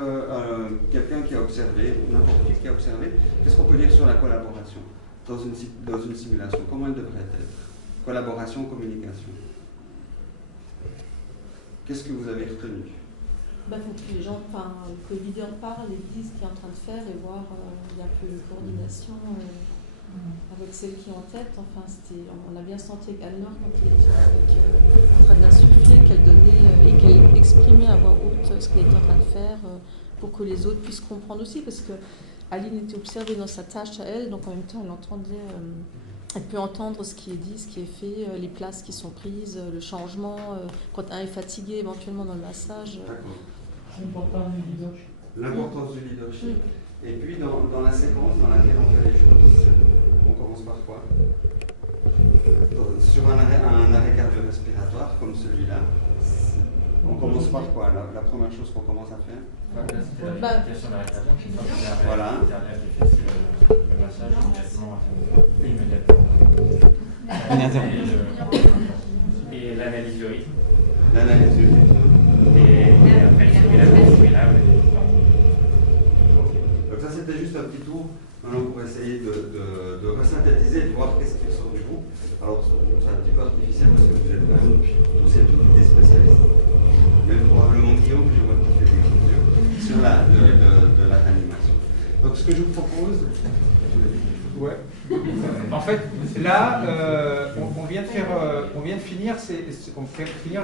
quelqu'un qui a observé, n'importe qui a observé, qu'est-ce qu'on peut dire sur la collaboration dans une simulation? Comment elle devrait être? Collaboration, communication. qu'est-ce que vous avez retenu? Il faut que les gens, que le leader parle et dise ce qu'il est en train de faire et voir, il y a un peu de coordination avec celle qui est en tête. Enfin, on a bien senti avec Anne-Laure quand elle était en train d'insuffler, qu'elle donnait et qu'elle exprimait à voix haute ce qu'elle était en train de faire pour que les autres puissent comprendre aussi, parce que Aline était observée dans sa tâche à elle, donc en même temps elle entendait, elle peut entendre ce qui est dit, ce qui est fait, les places qui sont prises, le changement, quand un est fatigué éventuellement dans le massage. L'importance du leadership. L'importance du leadership. Et puis dans la séquence dans laquelle on fait les choses, on commence par quoi? Sur un arrêt cardio-respiratoire comme celui-là, on commence par quoi? La première chose qu'on commence à faire? Voilà. Le massage immédiatement. Et l'analyse du rythme. L'analyse du rythme. Et après, le simulable. Donc ça, c'était juste un petit tour maintenant pour essayer de resynthétiser et de voir qu'est-ce qui sort du groupe. Alors, c'est un petit peu artificiel parce que vous êtes quand même tous et toutes des spécialistes. Même probablement Guillaume, que je vois qui fait des conclusions sur de la réanimation. Donc, ce que je vous propose... Ouais. En fait, là, on vient de finir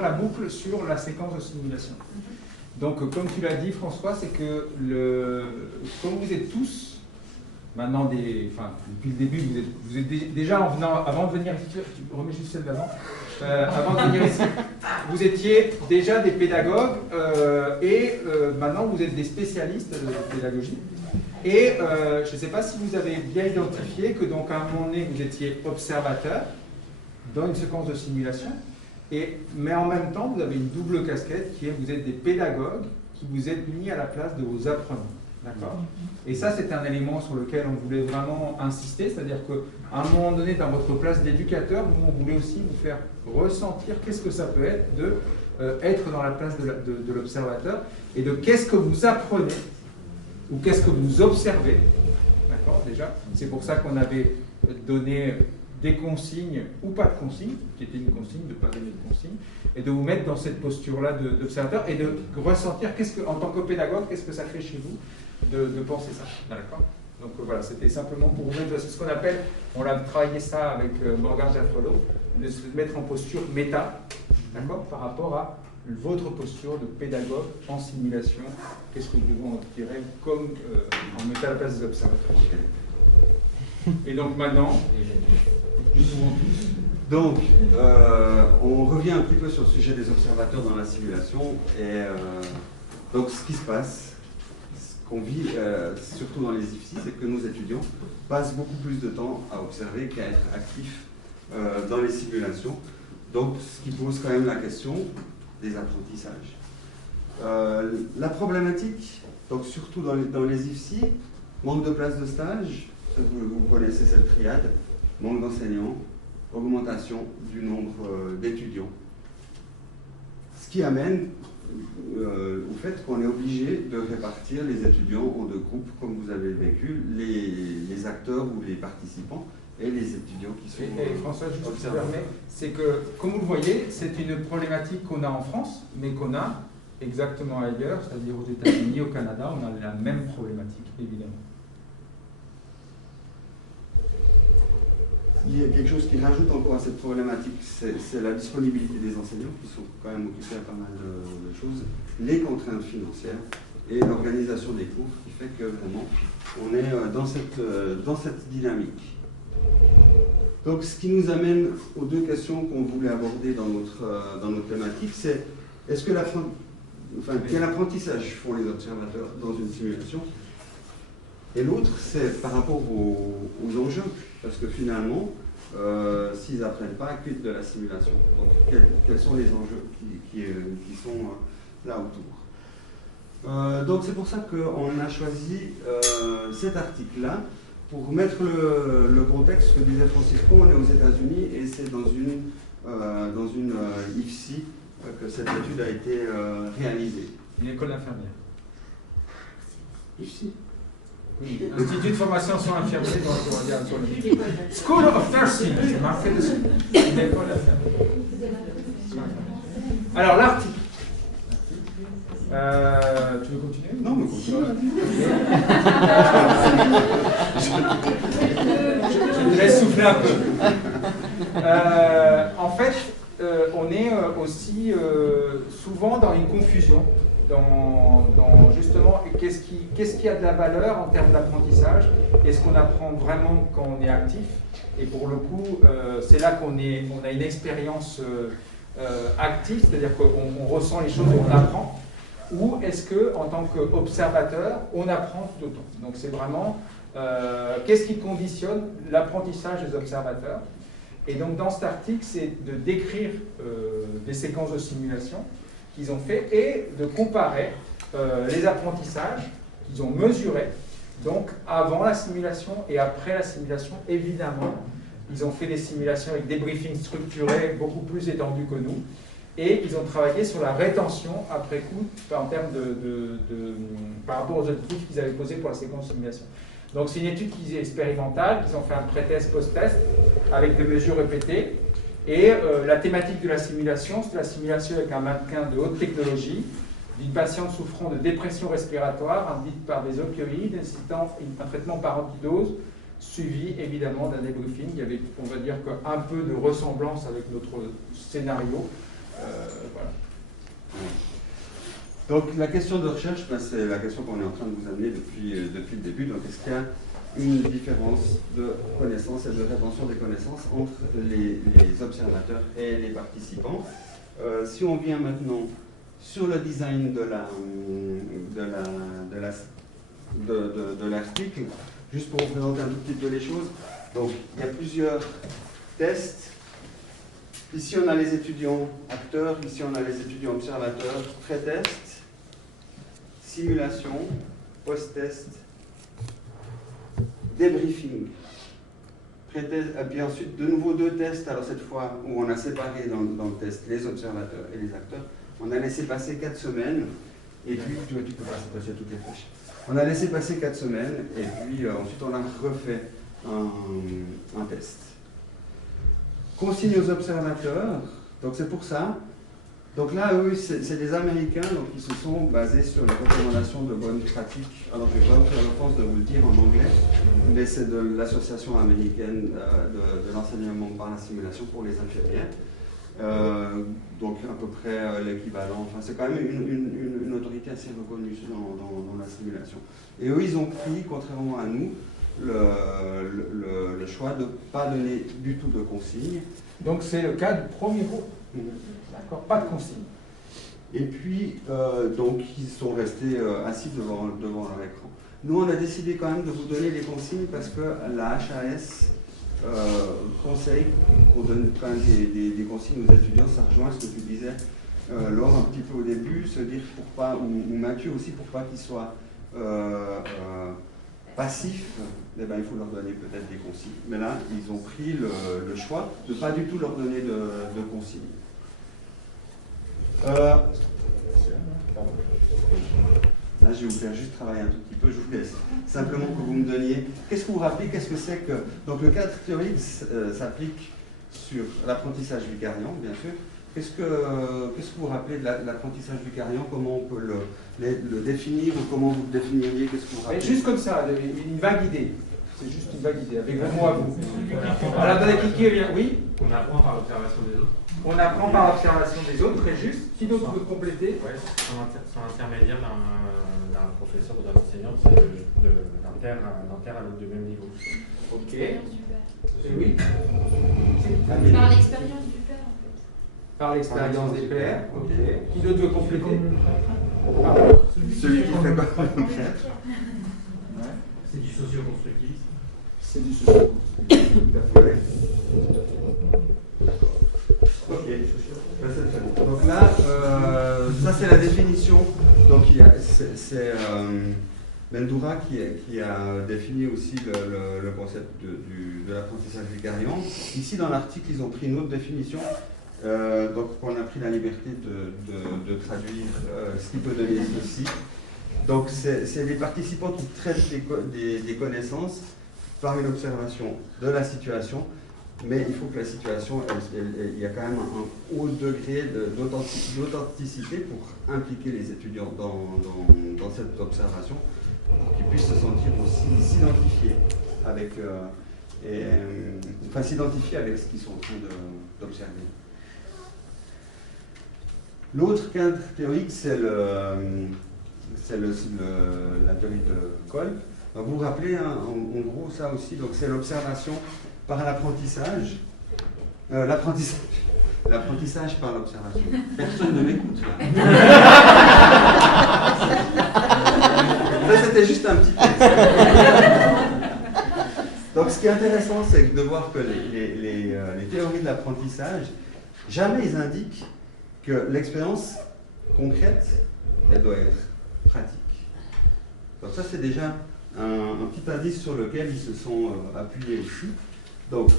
la boucle sur la séquence de simulation. Donc, comme tu l'as dit, François, c'est que comme vous êtes tous maintenant depuis le début, vous êtes déjà avant de venir ici, tu remets juste celle d'avant. Avant de venir ici, vous étiez déjà des pédagogues et maintenant vous êtes des spécialistes de pédagogie. Et je ne sais pas si vous avez bien identifié que donc à un moment donné vous étiez observateur dans une séquence de simulation, mais en même temps vous avez une double casquette qui est vous êtes des pédagogues qui vous êtes mis à la place de vos apprenants. D'accord ? Et ça, c'est un élément sur lequel on voulait vraiment insister, c'est-à-dire qu'à un moment donné, dans votre place d'éducateur, nous, on voulait aussi vous faire ressentir qu'est-ce que ça peut être d'être dans la place de l'observateur et de qu'est-ce que vous apprenez ou qu'est-ce que vous observez. D'accord ? Déjà, c'est pour ça qu'on avait donné des consignes ou pas de consignes, qui était une consigne, de ne pas donner de consignes, et de vous mettre dans cette posture-là d'observateur et de ressentir, en tant que pédagogue, qu'est-ce que ça fait chez vous de penser ça. D'accord ? Donc voilà, c'était simplement pour vous mettre, c'est ce qu'on appelle, on a travaillé ça avec Morgane Jaffrelot, de se mettre en posture méta, d'accord, par rapport à votre posture de pédagogue en simulation. Qu'est-ce que vous direz comme en mettant à la place des observateurs. Et donc maintenant, donc, on revient un petit peu sur le sujet des observateurs dans la simulation. Et donc, ce qui se passe, ce qu'on vit, surtout dans les IFSI, c'est que nos étudiants passent beaucoup plus de temps à observer qu'à être actifs dans les simulations. Donc, ce qui pose quand même la question des apprentissages. La problématique, donc surtout dans les IFSI, manque de places de stage, vous connaissez cette triade, manque d'enseignants, augmentation du nombre d'étudiants. Ce qui amène au fait qu'on est obligé de répartir les étudiants en deux groupes, comme vous avez vécu, les acteurs ou les participants et les étudiants qui sont et François, juste si tu permets, c'est que, comme vous le voyez, c'est une problématique qu'on a en France, mais qu'on a exactement ailleurs, c'est-à-dire aux États-Unis, au Canada, on a la même problématique, évidemment. Il y a quelque chose qui rajoute encore à cette problématique, c'est la disponibilité des enseignants, qui sont quand même occupés à pas mal de choses, les contraintes financières et l'organisation des cours, qui fait que vraiment, on est dans cette dynamique. Donc, ce qui nous amène aux deux questions qu'on voulait aborder dans notre thématique, c'est quel apprentissage font les observateurs dans une simulation? Et l'autre, c'est par rapport aux enjeux, parce que finalement, s'ils n'apprennent pas, quid de la simulation? Donc, quels sont les enjeux qui sont là autour? Donc, c'est pour ça qu'on a choisi cet article-là, pour mettre le contexte que disait Francisco. On est aux États-Unis et c'est dans une IFSI que cette étude a été réalisée. Une école d'infirmière. IFSI. Oui, Institut de formation en soins infirmiers, donc on va dire sur le School of Nursing, c'est marqué dessus. Une école d'infirmière. Alors l'article, Tu veux continuer? Non, mais continue. Je te laisse souffler un peu. En fait, on est aussi souvent dans une confusion, dans justement qu'est-ce qui a de la valeur en termes d'apprentissage, est-ce qu'on apprend vraiment quand on est actif, et pour le coup, c'est là qu'on a une expérience active, c'est-à-dire qu'on ressent les choses et on apprend, ou est-ce qu'en tant qu'observateur, on apprend tout autant. Donc c'est vraiment qu'est-ce qui conditionne l'apprentissage des observateurs. Et donc dans cet article, c'est de décrire des séquences de simulation qu'ils ont fait et de comparer les apprentissages qu'ils ont mesurés, donc avant la simulation et après la simulation. Évidemment, ils ont fait des simulations avec des briefings structurés beaucoup plus étendus que nous, et ils ont travaillé sur la rétention après coup en termes par rapport aux objectifs qu'ils avaient posés pour la séquence de simulation. Donc c'est une étude qui est expérimentale, qu'ils ont fait un pré-test, post-test, avec des mesures répétées. Et la thématique de la simulation, c'est la simulation avec un mannequin de haute technologie, d'une patiente souffrant de dépression respiratoire, induite par des opioïdes, nécessitant un traitement par antidose, suivi évidemment d'un débriefing. Il y avait, on va dire, un peu de ressemblance avec notre scénario. Voilà. Donc la question de recherche, ben, c'est la question qu'on est en train de vous amener depuis le début. Donc est-ce qu'il y a une différence de connaissances et de rétention des connaissances entre les observateurs et les participants? Si on vient maintenant sur le design de l'article, juste pour vous présenter un tout petit peu les choses, donc il y a plusieurs tests. Ici on a les étudiants acteurs, ici on a les étudiants observateurs, pré-test, simulation, post-test, débriefing. Et puis ensuite, de nouveau 2 tests, alors cette fois où on a séparé dans le test les observateurs et les acteurs. On a laissé passer 4 semaines, et puis, tu peux passer toutes les flèches. On a laissé passer 4 semaines, et puis ensuite on a refait un test. Consignes aux observateurs, donc c'est pour ça. Donc là, eux, c'est des Américains, donc ils se sont basés sur les recommandations de bonnes pratiques. Alors je ne vais pas vous faire l'offense de vous le dire en anglais, mais c'est de l'Association américaine de l'enseignement par la simulation pour les infirmières. Donc à peu près l'équivalent, enfin c'est quand même une autorité assez reconnue dans la simulation. Et eux, ils ont pris, contrairement à nous, le choix de ne pas donner du tout de consignes. Donc c'est le cas du premier groupe. D'accord, pas de consignes. Et puis, donc, ils sont restés assis devant leur écran. Nous, on a décidé quand même de vous donner les consignes parce que la HAS conseille qu'on donne quand même des consignes aux étudiants. Ça rejoint ce que tu disais, Laure, un petit peu au début, se dire pour pas, ou Mathieu aussi, pour pas qu'ils soient passifs, eh ben, il faut leur donner peut-être des consignes. Mais là, ils ont pris le choix de ne pas du tout leur donner de consignes. Là, je vais vous faire juste travailler un tout petit peu, je vous laisse. Simplement que vous me donniez, qu'est-ce que vous vous rappelez, qu'est-ce que c'est que... Donc le cadre théorique s'applique sur l'apprentissage vicariant, bien sûr. Qu'est-ce que vous vous rappelez de l'apprentissage vicariant, comment on peut le définir, ou comment vous le définiriez, qu'est-ce que vous rappelez? Juste comme ça, une vague idée. C'est juste une vague idée, avec vos mots à vous. Alors, attendez, qui vient? Oui? On apprend par l'observation des autres. On apprend par l'observation des autres, très juste. Qui d'autre veut compléter? Oui, sans intermédiaire d'un professeur ou d'un enseignant, c'est d'un père à l'autre du même niveau. Ok. Oui. Par l'expérience du père, en fait. Par l'expérience des pairs, ok. Qui d'autre veut compléter? Celui qui fait pas le prêtre. C'est du socio-constructivisme. C'est du socio-constructivisme. Tout à fait. Ok. Donc là, ça c'est la définition. Donc c'est Bendoura qui a défini aussi le concept de l'apprentissage vicariant. Ici dans l'article, ils ont pris une autre définition. Donc on a pris la liberté de traduire ce qui peut donner ceci. Donc c'est les participants qui traitent des connaissances par une observation de la situation mais il faut que la situation, il y a quand même un haut degré d'authenticité pour impliquer les étudiants dans cette observation, pour qu'ils puissent se sentir aussi s'identifier avec, s'identifier avec ce qu'ils sont en train d'observer. L'autre cadre théorique, c'est la théorie de Kolb. Donc, vous vous rappelez, hein, en gros, ça aussi, donc c'est l'observation par l'apprentissage. L'apprentissage par l'observation. Personne ne m'écoute là. Ça, c'était juste un petit texte. Donc, ce qui est intéressant, c'est de voir que les théories de l'apprentissage, jamais ils indiquent que l'expérience concrète, elle doit être pratique. Donc ça, c'est déjà un petit indice sur lequel ils se sont appuyés aussi. Donc,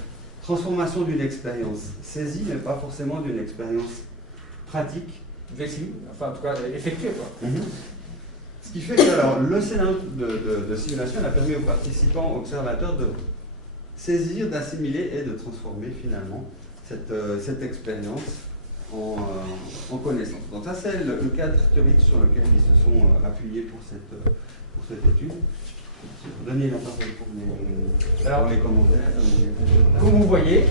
transformation d'une expérience saisie, mais pas forcément d'une expérience pratique. Vécue, enfin en tout cas effectuée, quoi. Ce qui fait que alors, le scénario de simulation a permis aux participants, observateurs, de saisir, d'assimiler et de transformer finalement cette expérience en connaissance. Donc ça, c'est le cadre théorique sur lequel ils se sont appuyés pour cette étude. Donnez la parole pour les commentaires. Comme vous voyez,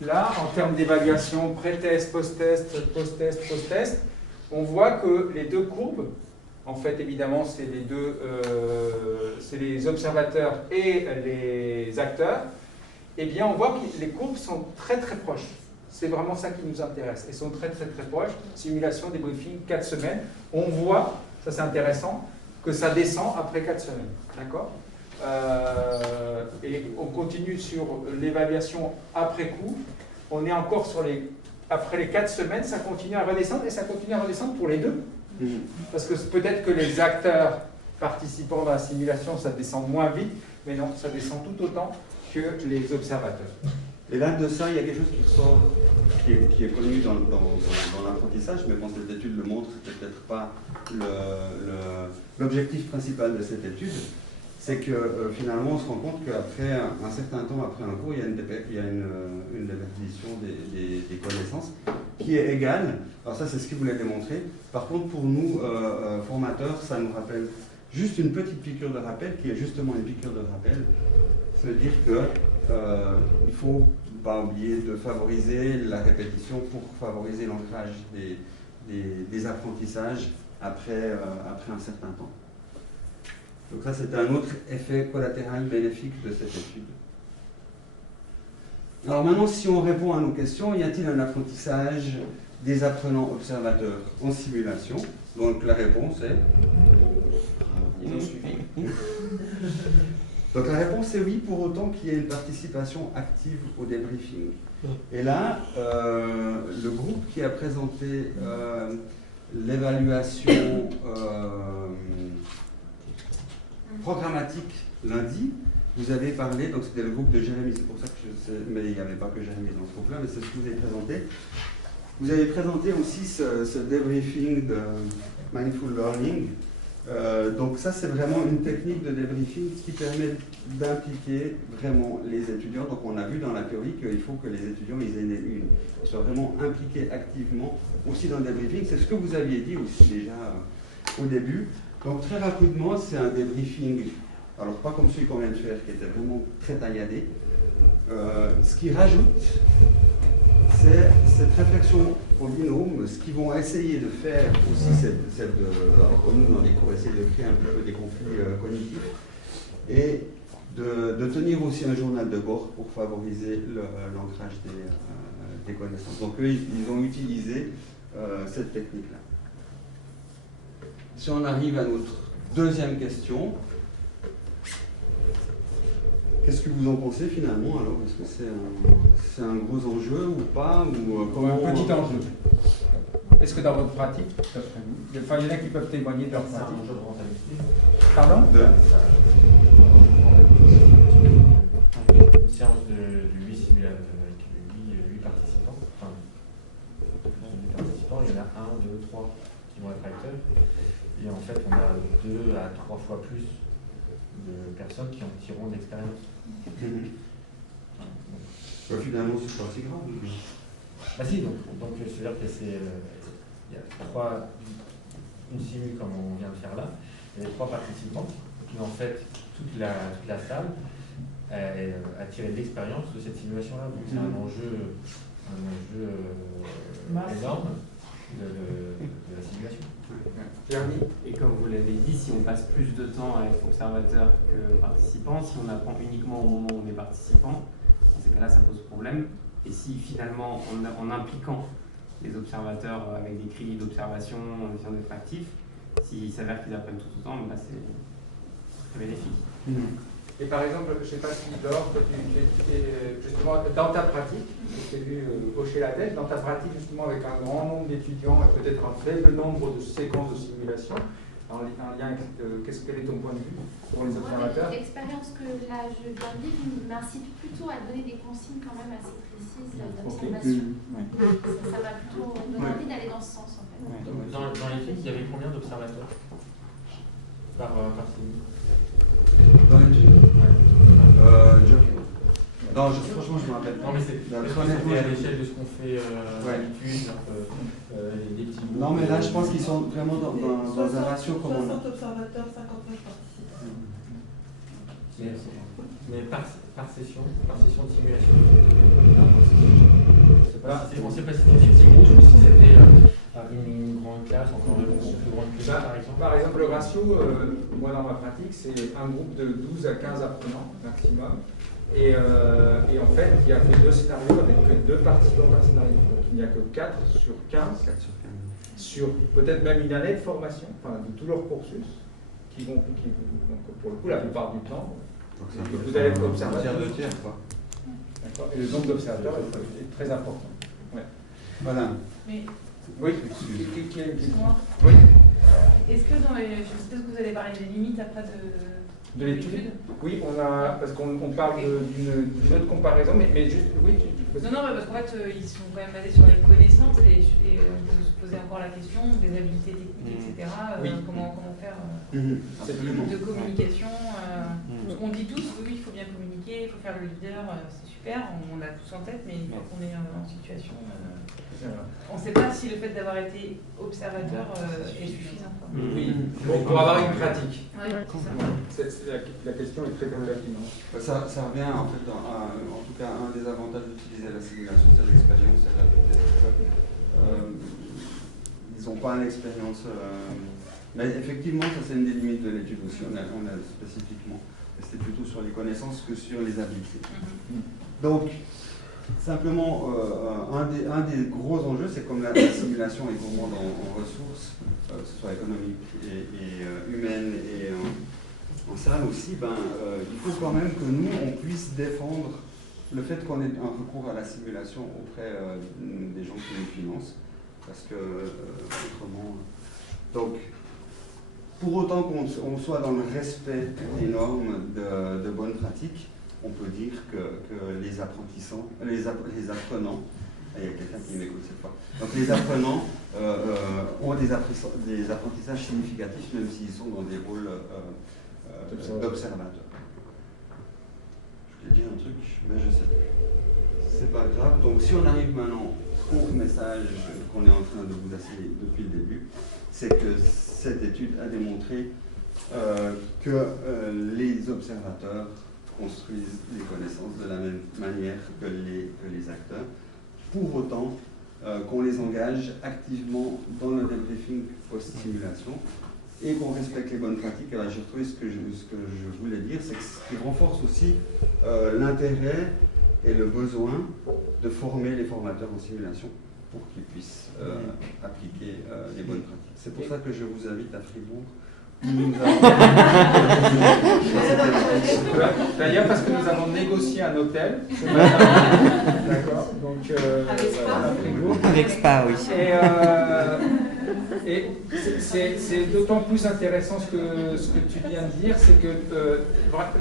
là, en termes d'évaluation, pré-test, post-test, post-test, post-test, on voit que les deux courbes, en fait, évidemment, c'est les observateurs et les acteurs, eh bien, on voit que les courbes sont très très proches. C'est vraiment ça qui nous intéresse. Elles sont très très très proches. Simulation, débriefing, 4 semaines. On voit, ça c'est intéressant, que ça descend après 4 semaines. D'accord ? Et on continue sur l'évaluation après coup. On est encore sur après les 4 semaines, ça continue à redescendre et ça continue à redescendre pour les deux. Parce que peut-être que les acteurs participants dans la simulation, ça descend moins vite, mais non, ça descend tout autant que les observateurs. Et là, de ça, il y a quelque chose qui ressort, qui est connu dans l'apprentissage, mais bon, cette étude le montre, c'est peut-être pas l'objectif principal de cette étude, c'est que finalement, on se rend compte qu'après un certain temps, après un cours, il y a une déperdition des connaissances qui est égale. Alors ça, c'est ce qu'il voulait démontrer. Par contre, pour nous, formateurs, ça nous rappelle juste une petite piqûre de rappel, qui est justement une piqûre de rappel. C'est-à-dire que il ne faut pas oublier de favoriser la répétition pour favoriser l'ancrage des apprentissages après un certain temps. Donc ça, c'est un autre effet collatéral bénéfique de cette étude. Alors maintenant, si on répond à nos questions, y a-t-il un apprentissage des apprenants observateurs en simulation? Donc la réponse est... Ils ont suivi. Donc la réponse est oui, pour autant qu'il y ait une participation active au débriefing. Et là, le groupe qui a présenté l'évaluation programmatique lundi, vous avez parlé, donc c'était le groupe de Jérémy, c'est pour ça que je sais, mais il n'y avait pas que Jérémy dans ce groupe-là, mais c'est ce que vous avez présenté. Vous avez présenté aussi ce débriefing de Mindful Learning. Donc ça, c'est vraiment une technique de débriefing qui permet d'impliquer vraiment les étudiants. Donc on a vu dans la théorie qu'il faut que les étudiants ils soient vraiment impliqués activement aussi dans le débriefing. C'est ce que vous aviez dit aussi déjà au début. Donc très rapidement, c'est un débriefing, alors pas comme celui qu'on vient de faire, qui était vraiment très tailladé. Ce qui rajoute, c'est cette réflexion en binôme, ce qu'ils vont essayer de faire aussi, alors comme nous dans les cours, essayer de créer un peu des conflits cognitifs, et de tenir aussi un journal de bord pour favoriser l'ancrage des connaissances. Donc eux, ils ont utilisé cette technique-là. Si on arrive à notre deuxième question, qu'est-ce que vous en pensez finalement alors? Est-ce que c'est un gros enjeu ou pas Comme un petit enjeu. Est-ce que dans votre pratique, il y en a qui peuvent témoigner de leur pratique? C'est un enjeu de rentabilité. Pardon? Une séance de 8 simulateurs avec 8 participants. Enfin, 8 participants, il y en a 1, 2, 3 qui vont être acteurs. Et en fait, on a 2 à 3 fois plus de personnes qui en tireront d'expérience. Finalement, c'est pas si grave. Ah si, donc c'est-à-dire que il y a une simule comme on vient de faire là, il y a 3 participants, qui en fait toute la salle a tiré de l'expérience de cette simulation-là. Donc c'est un enjeu énorme de la simulation. Et comme vous l'avez dit, si on passe plus de temps à être observateur que participant, si on apprend uniquement au moment où on est participant, dans ces cas-là, ça pose problème. Et si finalement, en impliquant les observateurs avec des cris d'observation, en essayant d'être actifs, s'il s'avère qu'ils apprennent tout autant, bah c'est très bénéfique. Et par exemple, je ne sais pas si Laure, toi, justement, dans ta pratique, je t'ai vu hocher la tête, dans ta pratique justement avec un grand nombre d'étudiants et peut-être un faible nombre de séquences de simulation, en lien avec quel est ton point de vue pour les observateurs? L'expérience que là je viens de vivre m'incite plutôt à donner des consignes quand même assez précises d'observation. Ça m'a plutôt donné envie d'aller dans ce sens en fait. Dans l'étude, il y avait combien d'observateurs par simule? Dans l'étude non, franchement, je me rappelle pas. Non, mais c'est à l'échelle de ce qu'on fait d'habitude, des petits groupes. Non, mais là, je pense qu'ils sont vraiment dans un ratio comme on a. 60 observateurs, 59 participants. Mais par session de simulation. On ne sait pas si c'était effectivement ou si c'était une grande classe, encore une plus grande classe, par exemple. Par exemple, le ratio, moi dans ma pratique, c'est un groupe de 12 à 15 apprenants maximum. Et en fait, il n'y a que 2 scénarios avec que 2 participants par scénario. Donc il n'y a que 4 sur 15, sur peut-être même une année de formation, enfin de tout leur cursus, qui vont, donc pour le coup, la plupart du temps, vous allez être observateur. Un tiers, 2 tiers, quoi. D'accord. Et le nombre d'observateurs est très important. Ouais. Voilà. Mais oui, excuse-moi. Oui. Est-ce que dans les. Je suppose que vous allez parler des limites après de l'étude? Oui, on a, parce qu'on parle d'une autre comparaison, mais juste, oui, Non, parce qu'en fait, ils sont quand même basés sur les connaissances et on peut se poser encore la question des habiletés techniques, etc. Comment faire de communication. On dit tous, oui, il faut bien communiquer, il faut faire le leader, c'est super, on a tous en tête, mais une fois qu'on est en situation, on ne sait pas si le fait d'avoir été observateur est suffisant. Oui, pour avoir une pratique. Ouais, la question est très pertinente. Ça revient en fait, en tout cas, un des avantages d'utiliser la simulation, c'est l'expérience et la rapidité. Ils n'ont pas l'expérience. Mais effectivement, ça c'est une des limites de l'étude aussi, on a spécifiquement. C'était plutôt sur les connaissances que sur les habiletés. Donc, simplement, un des gros enjeux, c'est comme la simulation est gourmande en ressources, que ce soit économiques et humaines et en salle aussi, il faut quand même que nous, on puisse défendre le fait qu'on ait un recours à la simulation auprès des gens qui nous financent, parce que autrement... Donc, pour autant qu'on soit dans le respect des normes de bonnes pratiques, on peut dire que les apprenants, il y a quelqu'un qui m'écoute cette fois, donc les apprenants ont des apprentissages significatifs, même s'ils sont dans des rôles d'observateurs. Je voulais dire un truc, mais je sais plus. C'est pas grave. Donc si on arrive maintenant au message qu'on est en train de vous assigner depuis le début, c'est que cette étude a démontré que les observateurs construisent les connaissances de la même manière que les acteurs, pour autant qu'on les engage activement dans le débriefing post-simulation et qu'on respecte les bonnes pratiques. Alors j'ai retrouvé ce que je voulais dire, c'est que ce qui renforce aussi l'intérêt et le besoin de former les formateurs en simulation pour qu'ils puissent appliquer les bonnes pratiques. C'est pour ça que je vous invite à Fribourg. D'ailleurs, parce que nous avons négocié un hôtel ce matin. D'accord. Donc, avec Spa, oui. Et c'est d'autant plus intéressant ce que tu viens de dire, c'est que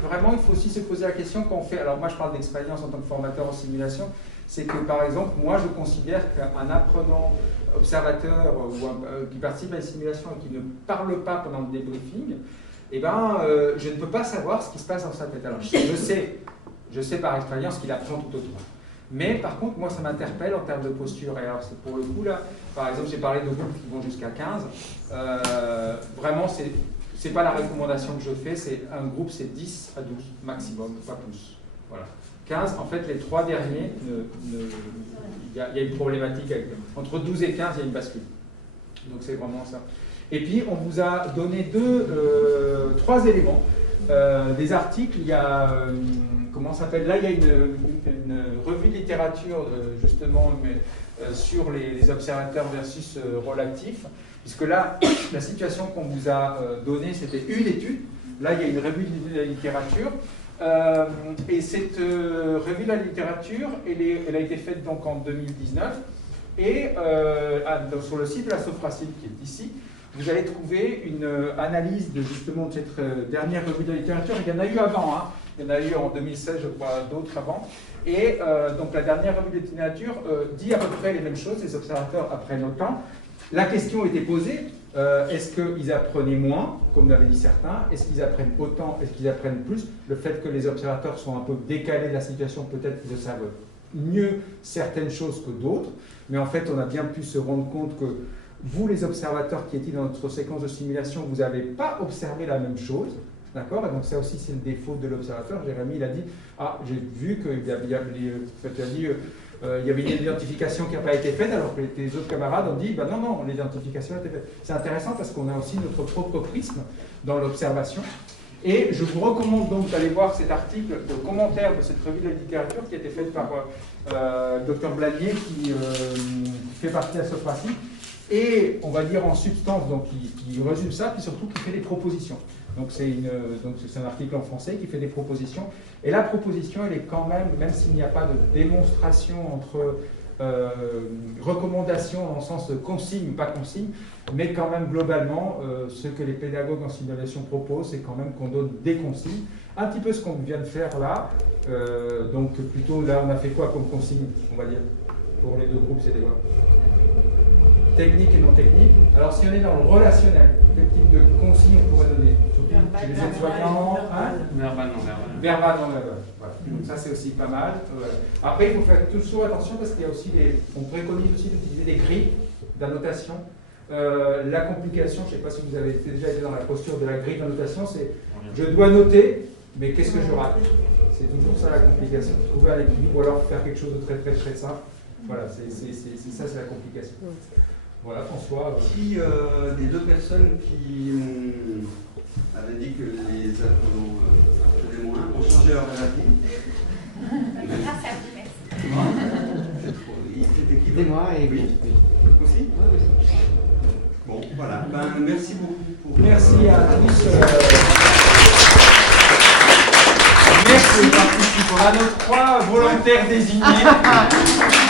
vraiment il faut aussi se poser la question quand on fait. Alors moi je parle d'expérience en tant que formateur en simulation, c'est que par exemple moi je considère qu'un apprenant observateur qui participe à une simulation et qui ne parle pas pendant le débriefing, je ne peux pas savoir ce qui se passe dans sa tête. Alors je sais par expérience qu'il apprend tout autant. Mais par contre, moi, ça m'interpelle en termes de posture. Et alors, c'est pour le coup, là, par exemple, j'ai parlé de groupes qui vont jusqu'à 15. Vraiment, c'est pas la recommandation que je fais, c'est un groupe, c'est 10 à 12 maximum, pas plus. Voilà. 15, en fait, les 3 derniers, il y a une problématique avec eux. Entre 12 et 15, il y a une bascule. Donc, c'est vraiment ça. Et puis, on vous a donné 3 éléments. Des articles, il y a, comment ça s'appelle? Là, il y a une revue de littérature, justement, sur les observateurs versus relatifs. Puisque là, la situation qu'on vous a donnée, c'était une étude. Là, il y a une revue de la littérature. Et cette revue de la littérature, elle a été faite donc en 2019. Et sur le site de la Sophracil, qui est ici, vous allez trouver une analyse justement de cette dernière revue de la littérature. Il y en a eu avant, hein. Il y en a eu en 2016, je crois, d'autres avant. Et donc la dernière revue de la littérature dit à peu près les mêmes choses. Les observateurs apprennent autant. La question était posée, est-ce qu'ils apprenaient moins, comme l'avaient dit certains? Est-ce qu'ils apprennent autant? Est-ce qu'ils apprennent plus? Le fait que les observateurs sont un peu décalés de la situation, peut-être qu'ils savent mieux certaines choses que d'autres. Mais en fait, on a bien pu se rendre compte que vous, les observateurs qui étiez dans notre séquence de simulation, vous n'avez pas observé la même chose. D'accord? Et donc ça aussi, c'est le défaut de l'observateur. Jérémy, il a dit, ah, j'ai vu qu'il y avait une identification qui n'a pas été faite, alors que les autres camarades ont dit, ben non, l'identification a été faite. C'est intéressant parce qu'on a aussi notre propre prisme dans l'observation. Et je vous recommande donc d'aller voir cet article de commentaire de cette revue de la littérature qui a été faite par le Dr Blanier, qui fait partie de la Sophracil, et on va dire en substance, donc qui résume ça, puis surtout qui fait des propositions. Donc c'est un article en français qui fait des propositions. Et la proposition, elle est quand même s'il n'y a pas de démonstration entre recommandations dans le sens consigne, pas consigne, mais quand même globalement, ce que les pédagogues en simulation proposent, c'est quand même qu'on donne des consignes. Un petit peu ce qu'on vient de faire là. Donc plutôt là, on a fait quoi comme consigne, on va dire, pour les deux groupes, c'est des quoi? Technique et non technique. Alors si on est dans le relationnel, quel type de consignes on pourrait donner? Chez les aides-soignants, verbal, non verbal. Verbal, non verbal. Voilà. Donc ça c'est aussi pas mal. Après il faut faire toujours attention parce qu'il y a aussi on préconise aussi d'utiliser des grilles d'annotation. La complication, je ne sais pas si vous avez déjà été dans la posture de la grille d'annotation, c'est je dois noter, mais qu'est-ce que je rate? C'est toujours ça la complication. Trouver un équilibre ou alors faire quelque chose de très très très simple. Voilà, c'est ça, c'est la complication. Voilà, François. Qui des deux personnes qui avaient dit que les apprenants apprenaient moins ont changé leur maladie? Grâce à vous, merci. C'était qui? C'est moi et oui. Aussi? Oui, aussi. Bon, voilà. Ben, merci beaucoup. Merci à tous. Merci à nos 3 volontaires désignés.